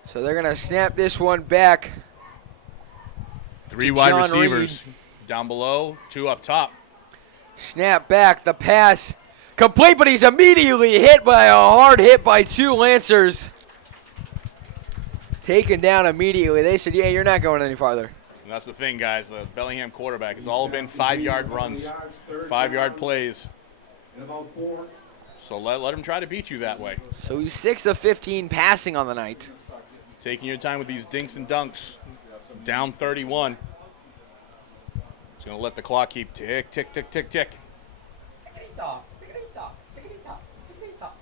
So they're going to snap this one back. 3 wide receivers down below, 2 up top. Snap back, the pass complete, but he's immediately hit by a hard hit by 2 Lancers. Taken down immediately. They said, yeah, you're not going any farther. And that's the thing, guys. The Bellingham quarterback, it's all been 5-yard runs, 5-yard plays. So let him try to beat you that way. So he's 6 of 15 passing on the night. Taking your time with these dinks and dunks. Down 31. He's going to let the clock keep tick, tick, tick, tick, tick. Tickety-tock, tickety-tock, tickety-tock, tickety-tock.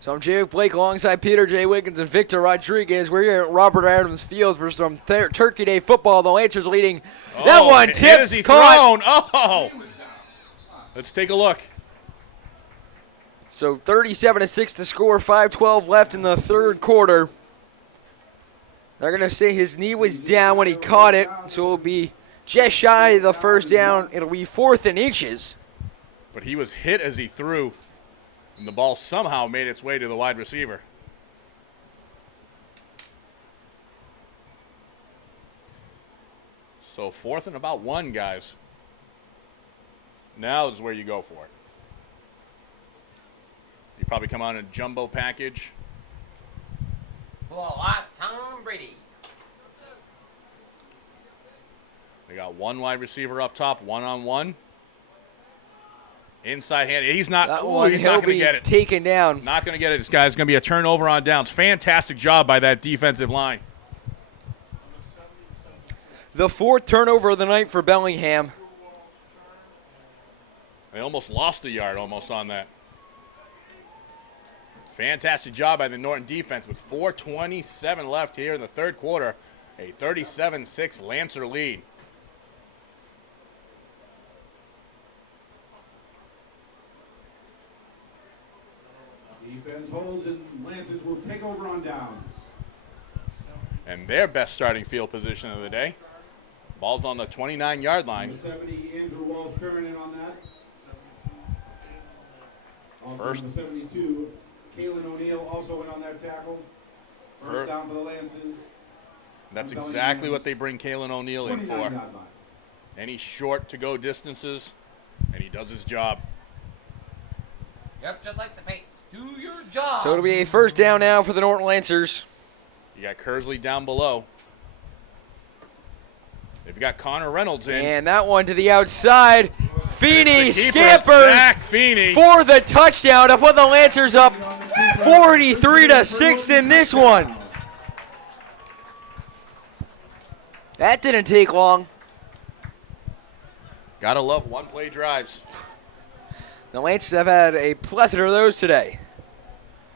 So I'm Jake Blake alongside Peter J. Wiggins and Victor Rodriguez. We're here at Robert Adams Field for some Turkey Day football. The Lancers leading. That one tipped, caught. Oh! Let's take a look. So 37-6 to score, 5:12 left in the third quarter. They're going to say his knee was down when he caught it, so it'll be just shy of the first down. It'll be 4th and inches. But he was hit as he threw, and the ball somehow made its way to the wide receiver. So 4th and about 1, guys. Now is where you go for it. You probably come on a jumbo package. Well, like Tom Brady. They got 1 wide receiver up top, 1-on-1. Inside hand. He's not going to get it. Taken down. Not going to get it. This guy's going to be a turnover on downs. Fantastic job by that defensive line. The 4th turnover of the night for Bellingham. They almost lost a yard almost on that. Fantastic job by the Norton defense with 4:27 left here in the third quarter. A 37-6 Lancer lead. Defense holds and Lancers will take over on downs. And their best starting field position of the day. Ball's on the 29-yard line. Number 70, Andrew Walsh coming in on that. Also First. number 72, Kalen O'Neill also in on that tackle. First down for the Lancers. That's exactly what they bring Kalen O'Neill in for. 29-yard line. Any short to-go distances, and he does his job. Yep, just like the Pates. Do your job. So it'll be a first down now for the Norton Lancers. You got Kersley down below. They've got Connor Reynolds in. And that one to the outside. Feeney It's the keeper, scampers Zach Feeney. for the touchdown to put the Lancers up 43-6 in this one. That didn't take long. Gotta love one-play drives. The Lancers have had a plethora of those today.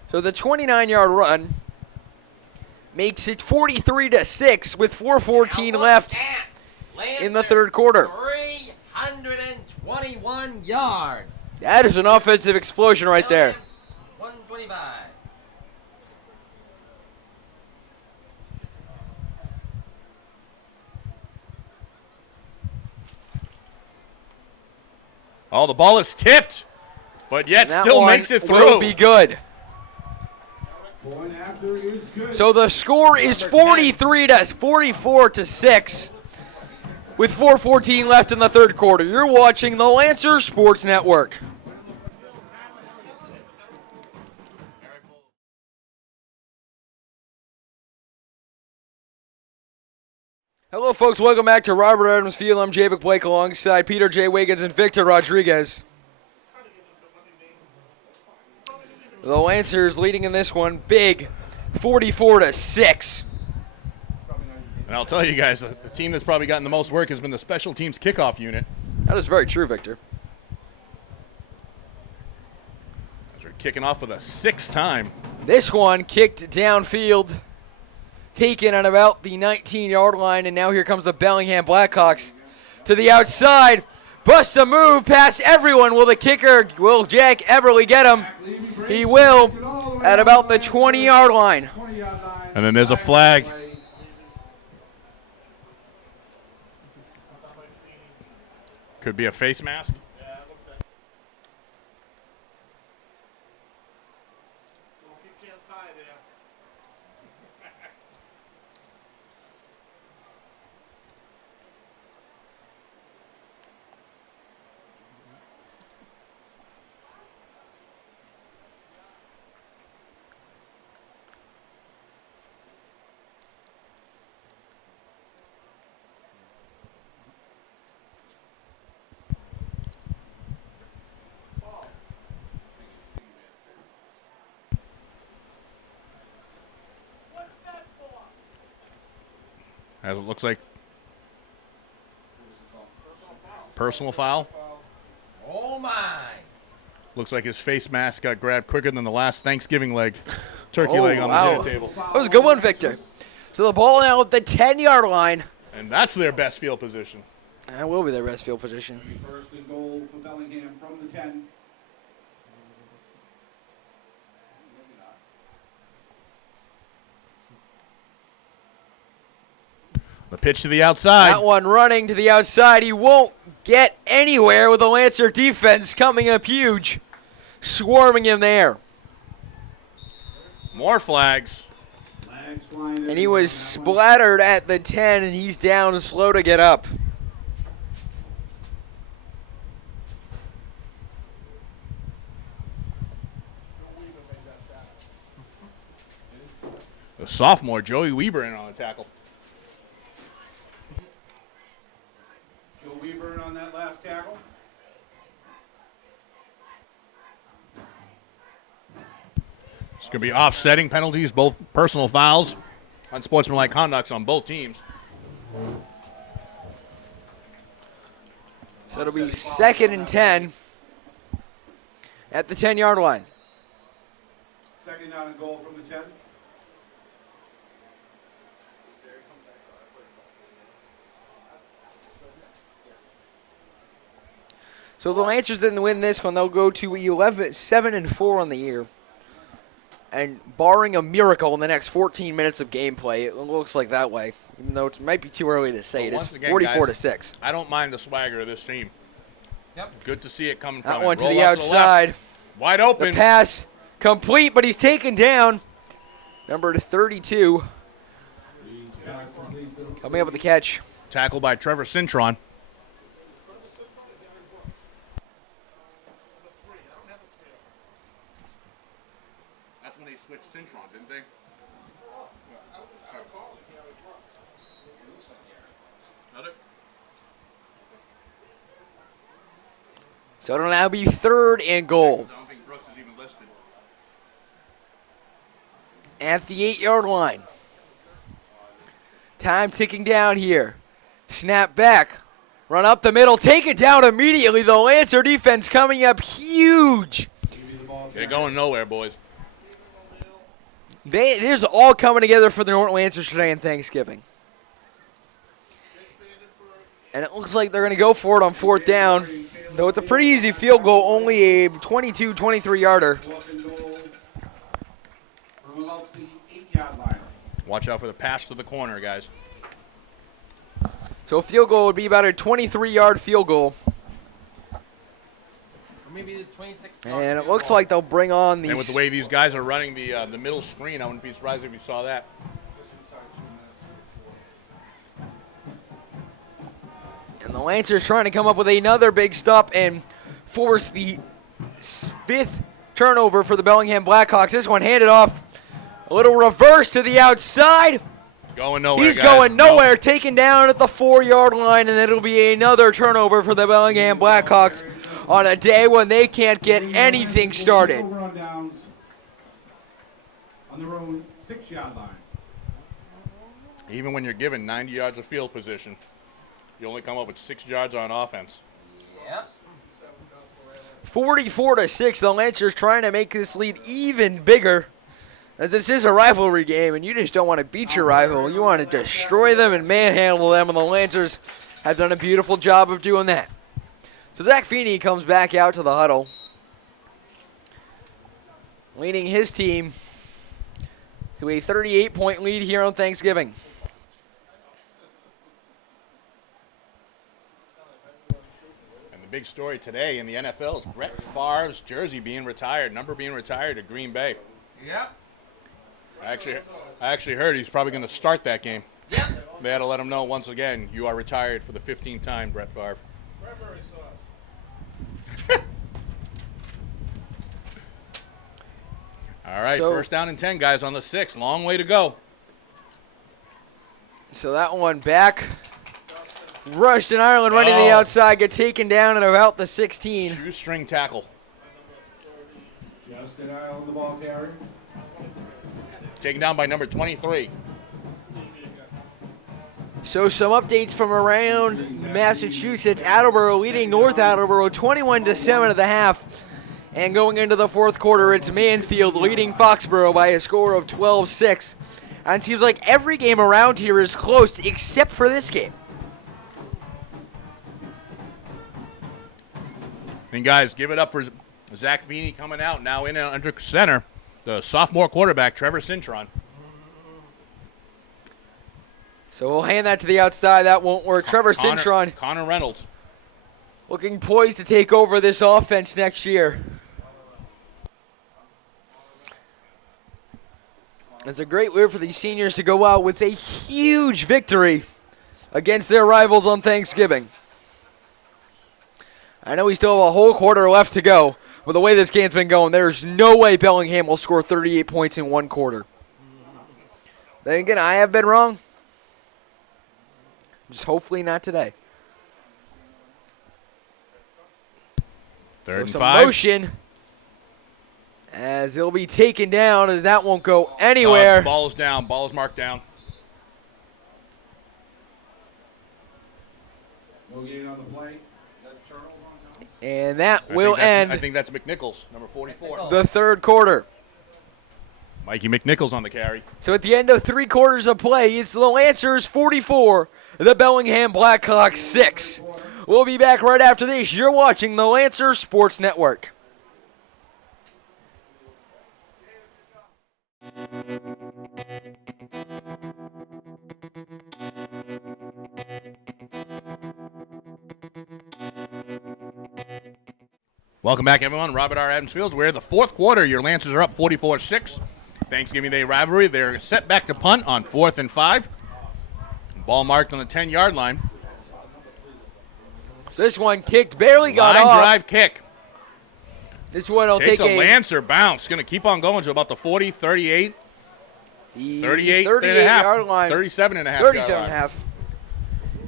So the 29-yard run makes it 43-6 with 4:14 left in the third quarter. 321 yards. That is an offensive explosion right there. 125. Oh, the ball is tipped, but yet And that still one makes it through. will be good. Point after is good. So the score is 44-6 with 4:14 left in the third quarter. You're watching the Lancer Sports Network. Hello, folks. Welcome back to Robert Adams Field. I'm Javic Blake alongside Peter J. Wiggins and Victor Rodriguez. The Lancers leading in this one big, 44-6. And I'll tell you guys, the team that's probably gotten the most work has been the special teams kickoff unit. That is very true, Victor. As we're kicking off for the 6th time. This one kicked downfield, taken at about the 19-yard line, and now here comes the Bellingham Blackhawks to the outside. Bust a move past everyone. Will the kicker, will Jack Eberle get him? He will at about the 20-yard line. And then there's a flag. Could be a face mask. As it looks like personal foul. Oh my! Looks like his face mask got grabbed quicker than the last Thanksgiving leg. Turkey leg on the dinner table. That was a good one, Victor. So the ball now at the 10-yard line. And that's their best field position. That will be their best field position. First and goal for Bellingham from the 10. The pitch to the outside. That one running to the outside. He won't get anywhere with the Lancer defense coming up huge, swarming him there. More flags. And he was splattered at the 10, and he's down slow to get up. The sophomore, Joey Weber, in on the tackle. Joe Weber in on that last tackle. It's going to be offsetting penalties, both personal fouls, unsportsmanlike conducts on both teams. So it'll be 2nd and 10 at the 10-yard line. Second down and goal from the 10. So if the Lancers didn't win this one, they'll go to 7-4 on the year. And barring a miracle in the next 14 minutes of gameplay, it looks like that way. Even though it might be too early to say it. It's 44-6. I don't mind the swagger of this team. Yep. Good to see it coming from That it. one to Roll the out outside. Wide open. The pass complete, but he's taken down. Number 32. Coming up with the catch. Tackle by Trevor Cintron. That's when they switched Cintron, didn't they? So it'll now be 3rd and goal. I don't think Brooks is even listed. At the 8-yard line. Time ticking down here. Snap back. Run up the middle. Take it down immediately. The Lancer defense coming up huge. They're going nowhere, boys. It is all coming together for the Norton Lancers today on Thanksgiving. And it looks like they're going to go for it on 4th down. Though it's a pretty easy field goal, only a 22, 23-yarder. From about the 8-yard line. Watch out for the pass to the corner, guys. So a field goal would be about a 23-yard field goal. Or maybe the 26. And it looks like they'll bring on these. And with the way these guys are running the middle screen, I wouldn't be surprised if you saw that. And the Lancers trying to come up with another big stop and force the 5th turnover for the Bellingham Blackhawks. This one handed off. A little reverse to the outside. Going nowhere, He's guys. going nowhere, taken down at the 4-yard line, and it'll be another turnover for the Bellingham Blackhawks on a day when they can't get anything started. on their own 6-yard line. Even when you're given 90 yards of field position, you only come up with 6 yards on offense. Yep. 44-6, the Lancers trying to make this lead even bigger, as this is a rivalry game, and you just don't want to beat your rival. You want to destroy them and manhandle them, and the Lancers have done a beautiful job of doing that. So Zach Feeney comes back out to the huddle, leading his team to a 38-point lead here on Thanksgiving. Big story today in the NFL is Brett Favre's jersey being retired, number being retired at Green Bay. Yep. I actually heard he's probably going to start that game. Yep. They had to let him know once again, you are retired for the 15th time, Brett Favre. All right, So- first down and 10, guys, on the 6. Long way to go. So that one back. Rushed in Ireland running to the outside, get taken down at about the 16. Shoestring tackle. Justin Ireland, the ball carrier. Taken down by number 23. So some updates from around Massachusetts. Attleboro leading North Attleboro 21-7 at the half. And going into the fourth quarter, it's Mansfield leading Foxborough by a score of 12-6. And it seems like every game around here is close except for this game. And guys, give it up for Zach Feeney coming out now in under center. The sophomore quarterback, Trevor Cintron. So we'll hand that to the outside. That won't work. Trevor Cintron Connor Reynolds. looking poised to take over this offense next year. It's a great way for these seniors to go out with a huge victory against their rivals on Thanksgiving. I know we still have a whole quarter left to go, but the way this game's been going, there's no way Bellingham will score 38 points in one quarter. Then again, I have been wrong. Just hopefully not today. Third So and some 5. motion as he'll be taken down, as that won't go anywhere. Ball is down. Ball is marked down. No gain on the play. That turnover on time. And that will end I think that's McNichols, number 44. the third quarter. Mikey McNichols on the carry. So at the end of 3 quarters of play, it's the Lancers 44, the Bellingham Blackhawks 6. We'll be back right after this. You're watching the Lancers Sports Network. Welcome back, everyone. Robert R. Adams Fields. We're in the fourth quarter. Your Lancers are up 44-6. Thanksgiving Day rivalry. They're set back to punt on 4th and 5. Ball marked on the 10-yard line. So this one kicked, barely got Line off. drive kick. This one will Takes take a Lancer bounce. Going to keep on going to about the 40, 38, 38 and a half, 38-yard line. 37 and a half. 37 and a half.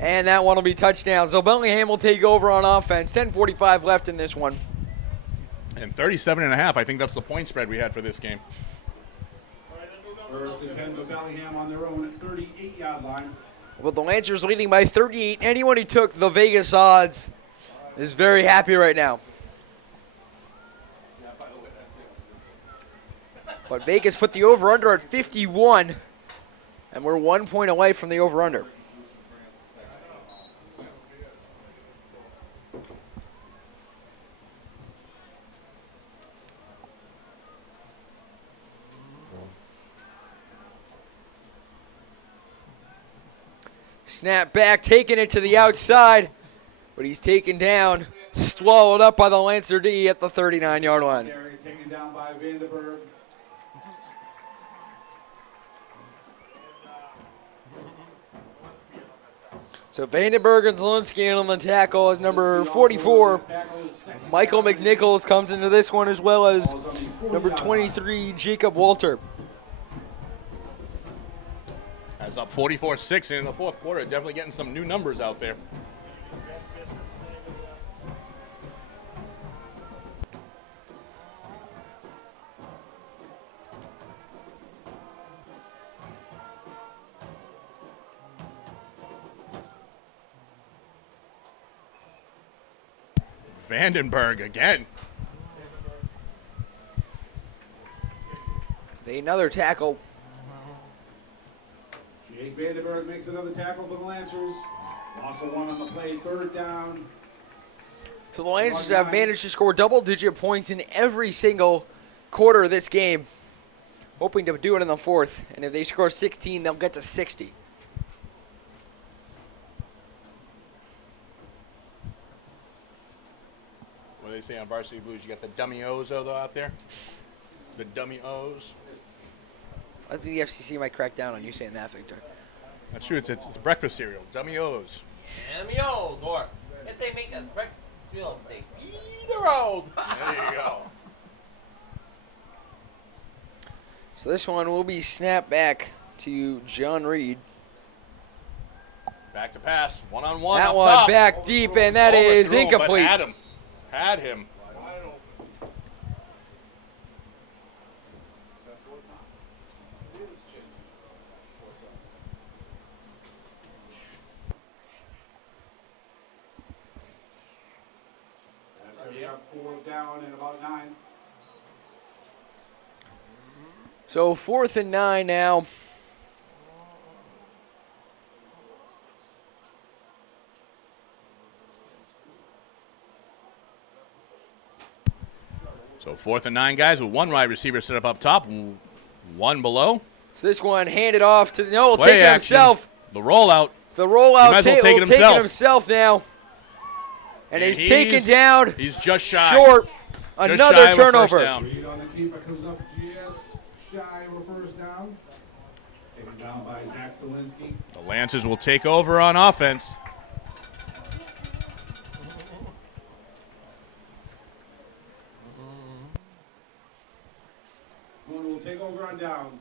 And that one will be touchdown. So Bellingham will take over on offense. 10:45 left in this one. And 37 and a half. I think that's the point spread we had for this game. First and 10 for Bellingham on their own 38-yard line. With the Lancers leading by 38, anyone who took the Vegas odds is very happy right now. But Vegas put the over-under at 51, and we're 1 point away from the over-under. Snap back, taking it to the outside, but he's taken down, swallowed up by the Lancer D at the 39-yard line. Carry taken down by Vandenberg. So Vandenberg and Zielinski on the tackle as number 44. Michael McNichols comes into this one, as well as number 23, Jacob Walter. That's up 44-6 in the fourth quarter. Definitely getting some new numbers out there. Vandenberg again. Another tackle. Jake Vandenberg makes another tackle for the Lancers. Also one on the play, 3rd down. So the Lancers have managed to score double-digit points in every single quarter of this game, hoping to do it in the 4th. And if they score 16, they'll get to 60. What do they say on Varsity Blues? You got the dummy O's out there? The dummy O's? I think the FCC might crack down on you saying that, Victor. That's true. It's breakfast cereal. Dummy O's. Cameos, or if they make us breakfast cereal, say Peter Rose. There you go. So this one will be snapped back to John Reed. Back to pass. One-on-one. That up one top. back deep, and that is Overthrew him, but incomplete. Had him. That's going to be up 4th down and about 9. So 4th and 9 now. So 4th and 9, guys, with one wide receiver set up top, one below. So this one handed off to Noel, Play taking action. himself. The rollout. The rollout He might as well take it taking himself. himself now. And he's taken down He's just shy. short. Just Another shy of a turnover. first down. Reed on the keeper comes up just shy of a 1st down. Taken down by Zach Zielinski. The Lancers will take over on offense. Norton will take over on downs.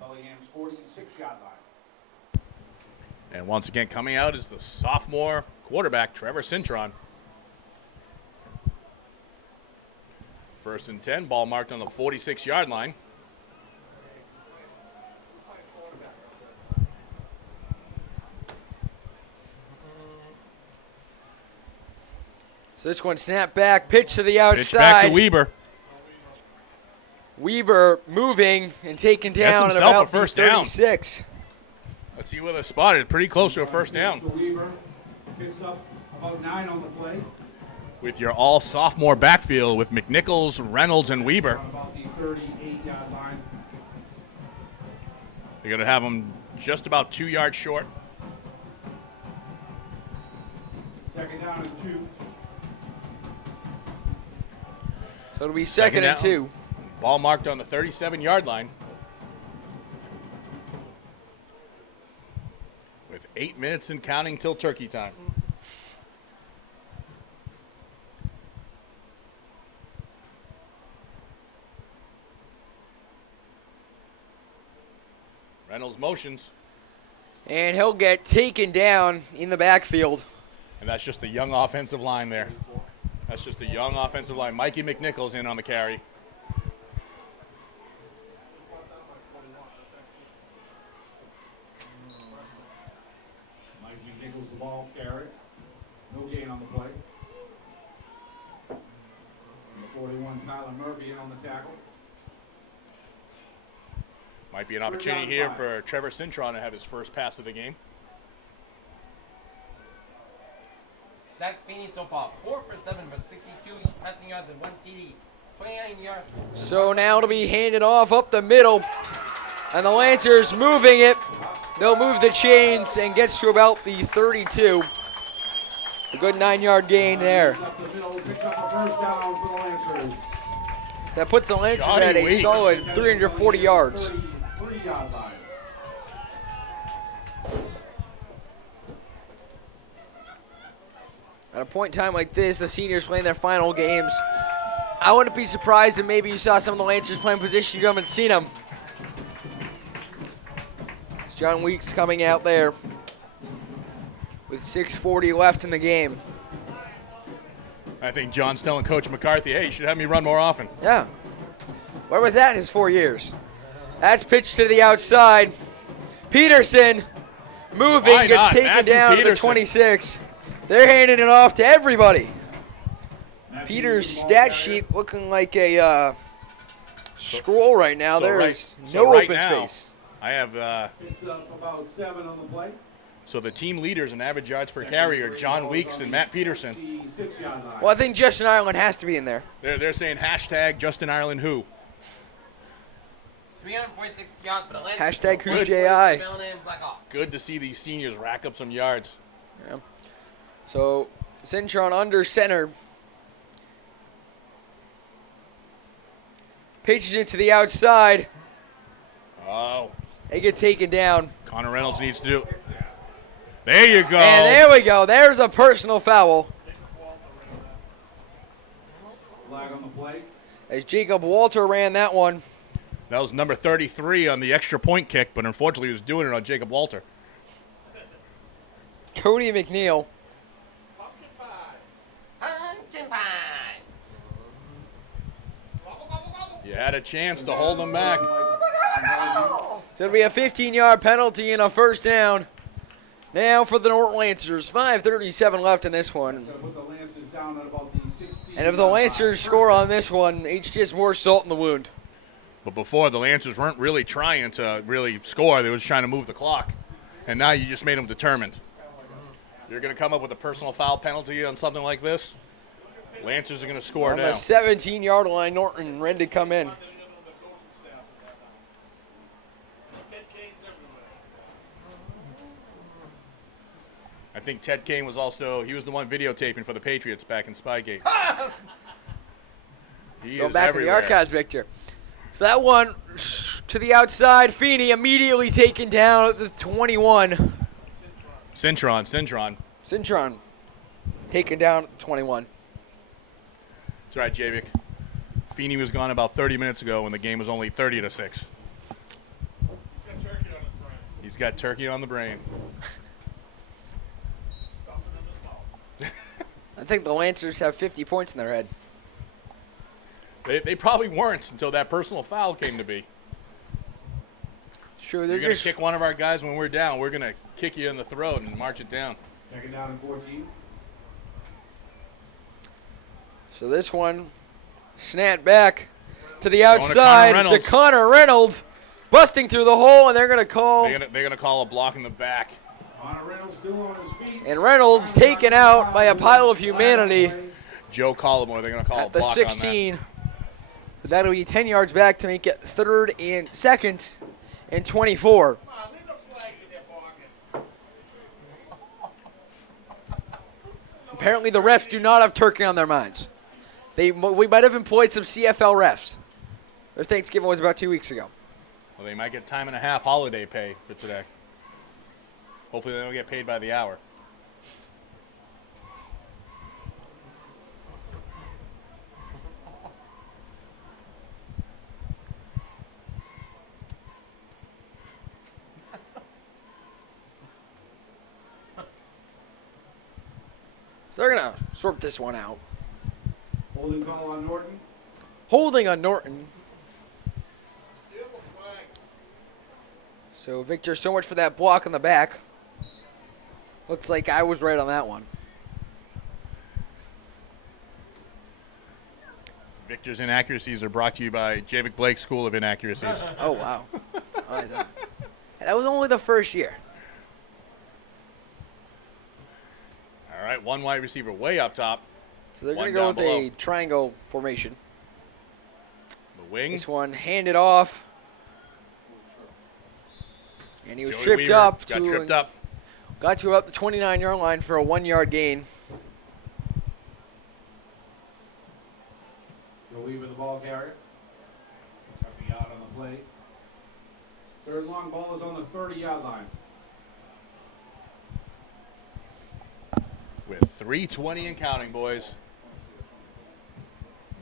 Bellingham's 46-yard line. And once again, coming out is the sophomore quarterback, Trevor Cintron. 1st and 10, ball marked on the 46-yard line. So this one snapped back, pitch to the Pitch outside. back to Weber. Weber moving and taken down at himself about a first the down. 36. Let's see where they're spotted. Pretty close to a first down. To Weaver, picks up about 9 on the play. With your all sophomore backfield with McNichols, Reynolds, and Weber. On about the 38-yard line. They're going to have them just about 2 yards short. 2nd down and 2. So it'll be second and down. 2. Ball marked on the 37-yard line. With 8 minutes and counting till turkey time. Reynolds motions. And he'll get taken down in the backfield. And that's just a young offensive line there. That's just a young offensive line. Mikey McNichols in on the carry. Mike McNichols the ball carry. No gain on the play. Number 41, Tyler Murphy in on the tackle. Might be an opportunity here for Trevor Cintron to have his first pass of the game. Zach Feeney so far 4 for 7 for 62 passing yards and 1 TD, 29 yards. So now it'll be handed off up the middle. And the Lancers moving it. They'll move the chains and gets to about the 32. A good 9-yard gain there. Up the middle, picks up a 1st down for the Lancers. That puts the Lancers Johnny at a Weeks. solid 340 yards. 33-yard line. At a point in time like this, the seniors playing their final games. I wouldn't be surprised if maybe you saw some of the Lancers playing position you haven't seen them. It's John Weeks coming out there with 6:40 left in the game. I think John's telling Coach McCarthy, hey, you should have me run more often. Yeah. Where was that in his 4 years? That's pitched to the outside. Peterson moving, Why gets not? taken Matthew down to the Peterson. 26. They're handing it off to everybody. Peter's stat sheet looking like a scroll right now. There is no open space. I have. Picks up about 7 on the play. So the team leaders in average yards per carry are John Weeks and Matt Peterson. 56-yard line. Well, I think Justin Ireland has to be in there. They're saying hashtag Justin Ireland who. 346 yards for the Lancers. Hashtag who's Good JI. for the Bellingham Blackhawks. Good to see these seniors rack up some yards. Yeah. So Cintron under center. Pitches it to the outside. Oh. They get taken down. Connor Reynolds needs to do. There you go. And there we go. There's a personal foul. Flag on the play. As Jacob Walter ran that one. That was number 33 on the extra point kick, but unfortunately he was doing it on Jacob Walter. Cody McNeil. Pumpkin pie. You had a chance to hold them back. So it'll be a 15-yard penalty and a first down. Now for the Norton Lancers. 5:37 left in this one. Put the Lancers down at about the 16. And if the Lancers score on this one, it's just more salt in the wound. But before, the Lancers weren't really trying to really score. They were just trying to move the clock. And now you just made them determined. You're going to come up with a personal foul penalty on something like this? Lancers are going to score On now. the 17-yard line, Norton ready to come in. I think Ted Kane was he was the one videotaping for the Patriots back in Spygate. He Go is back everywhere. in the archives, Victor. So that one to the outside. Feeney immediately taken down at the 21. Cintron. Cintron taken down at the 21. That's right, Javik. Feeney was gone about 30 minutes ago when the game was only 30-6. He's got turkey on the brain. I think the Lancers have 50 points in their head. They probably weren't until that personal foul came to be. Sure, You're going to kick one of our guys when we're down. We're going to kick you in the throat and march it down. Second down and 14. So this one snapped back to the outside to Connor Reynolds, busting through the hole, and they're going to call. They're going to call a block in the back. Connor Reynolds still on his feet. And Reynolds taken out by a pile of humanity Joe Collymore, they're going to call a at the block 16. But that'll be 10 yards back to make it second and 24. Apparently the refs do not have turkey on their minds. We might have employed some CFL refs. Their Thanksgiving was about 2 weeks ago. Well, they might get time and a half holiday pay for today. Hopefully they don't get paid by the hour. So they're going to sort this one out. Holding call on Norton. Holding on Norton. So, Victor, so much for that block in the back. Looks like I was right on that one. Victor's inaccuracies are brought to you by Javik Blake School of Inaccuracies. Oh, wow. That was only the first year. All right, one wide receiver way up top. So they're going to One go with down a triangle formation. The wing. This one handed off. And he was Joey tripped Weaver up. got tripped up. Got to about the 29-yard line for a 1-yard gain. Joe Weaver, the ball carrier. Chucking out on the play. Third long ball is on the 30-yard line. With 3:20 and counting, boys.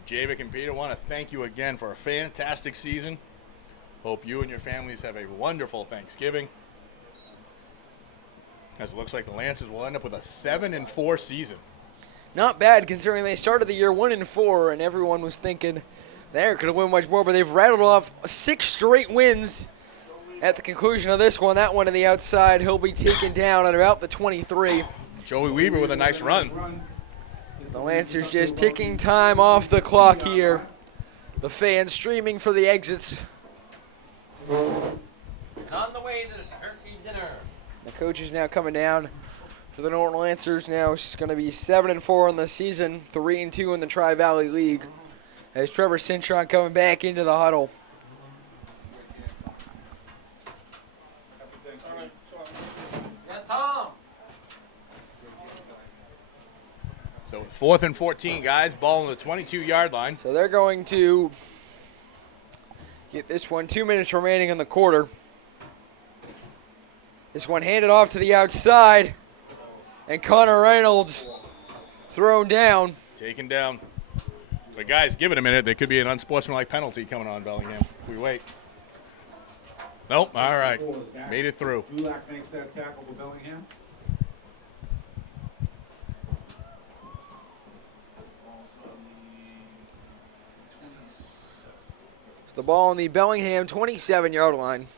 Javik and Peter want to thank you again for a fantastic season. Hope you and your families have a wonderful Thanksgiving. As it looks like the Lancers will end up with a 7-4 season. Not bad considering they started the year 1-4, and everyone was thinking they're going to win much more, but they've rattled off 6 straight wins at the conclusion of this one. That one to the outside, he'll be taken down at about the 23. Joey Weaver with a nice run. The Lancers just ticking time off the clock here. The fans streaming for the exits. And on the way to the turkey dinner. The coach is now coming down for the Norton Lancers. Now it's going to be 7-4 in the season, 3-2 in the Tri-Valley League. As Trevor Cintron coming back into the huddle. Yeah, Tom. So 4th and 14, guys. Ball on the 22-yard line. So they're going to get this one. 2 minutes remaining in the quarter. This one handed off to the outside. And Connor Reynolds thrown down. Taken down. But guys, give it a minute. There could be an unsportsmanlike penalty coming on Bellingham if we wait. Nope. All right. Made it through. Dulac makes that tackle for Bellingham. It's the ball on the Bellingham 27-yard line.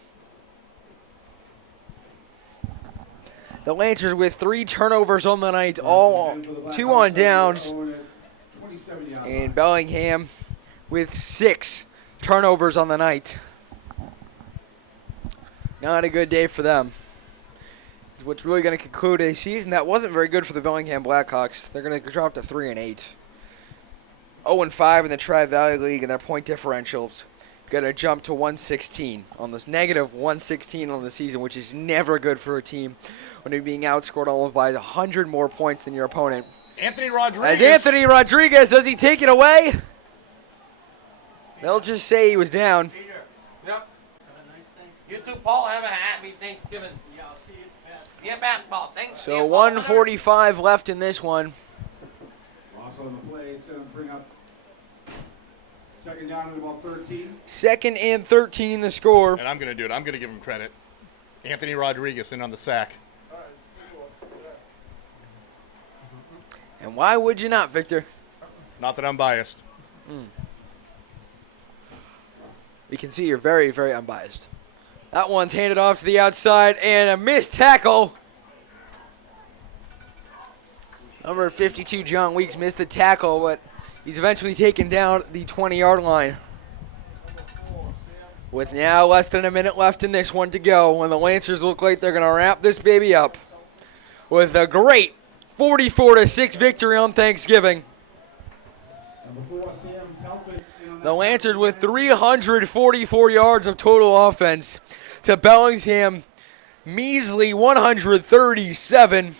The Lancers with 3 turnovers on the night, all 2 on downs. And Bellingham with 6 turnovers on the night. Not a good day for them. What's really going to conclude a season that wasn't very good for the Bellingham Blackhawks. They're going to drop to 3-8. 0-5 in the Tri-Valley League, and their point differentials going to jump to 116 on this negative 116 on the season, which is never good for a team when you're being outscored almost by 100 more points than your opponent. Anthony Rodriguez. As Anthony Rodriguez, does he take it away? They'll just say he was down. Yep. You too, Paul. Have a happy Thanksgiving. Yeah, I'll see you at basketball. Yeah, basketball. Thanks. So 1:45 left in this one. Loss on the play. It's going to bring up second down at about 13. 2nd and 13 the score. And I'm going to do it. I'm going to give him credit. Anthony Rodriguez in on the sack. And why would you not, Victor? Not that I'm biased. We can see you're very, very unbiased. That one's handed off to the outside, and a missed tackle. Number 52, John Weeks, missed the tackle, but he's eventually taken down the 20-yard line. With now less than a minute left in this one to go, when the Lancers look like they're going to wrap this baby up with a great 44-6 victory on Thanksgiving. The Lancers with 344 yards of total offense to Bellingham measly 137.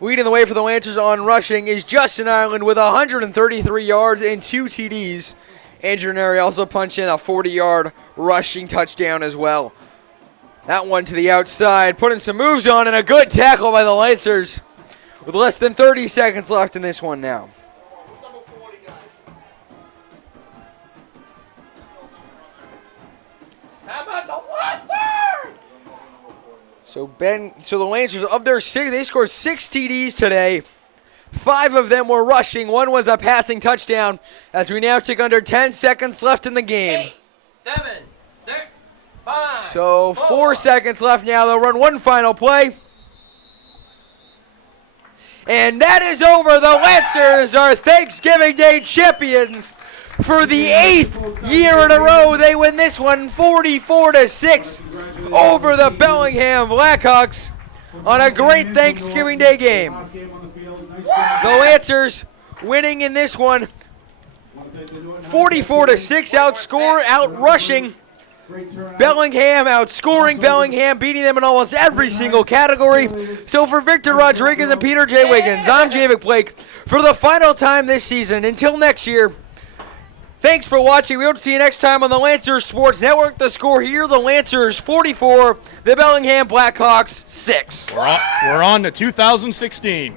Leading the way for the Lancers on rushing is Justin Ireland with 133 yards and 2 TDs. Andrew Neri also punched in a 40-yard rushing touchdown as well. That one to the outside, putting some moves on, and a good tackle by the Lancers with less than 30 seconds left in this one now. How about the Lancers? So the Lancers, of their 6, they scored 6 TDs today. 5 of them were rushing. 1 was a passing touchdown. As we now take under 10 seconds left in the game. 8, 7, 6, 5. So 4 seconds left now. They'll run one final play. And that is over. The Lancers are Thanksgiving Day champions. For the 8th year in a row, they win this one 44-6 over the Bellingham Blackhawks on a great Thanksgiving Day game. The Lancers winning in this one 44-6, out-rushing Bellingham, outscoring Bellingham, beating them in almost every single category. So for Victor Rodriguez and Peter J. Wiggins, I'm Javic Blake. For the final time this season, until next year, thanks for watching. We hope to see you next time on the Lancers Sports Network. The score here, the Lancers 44, the Bellingham Blackhawks 6. We're on to 2016.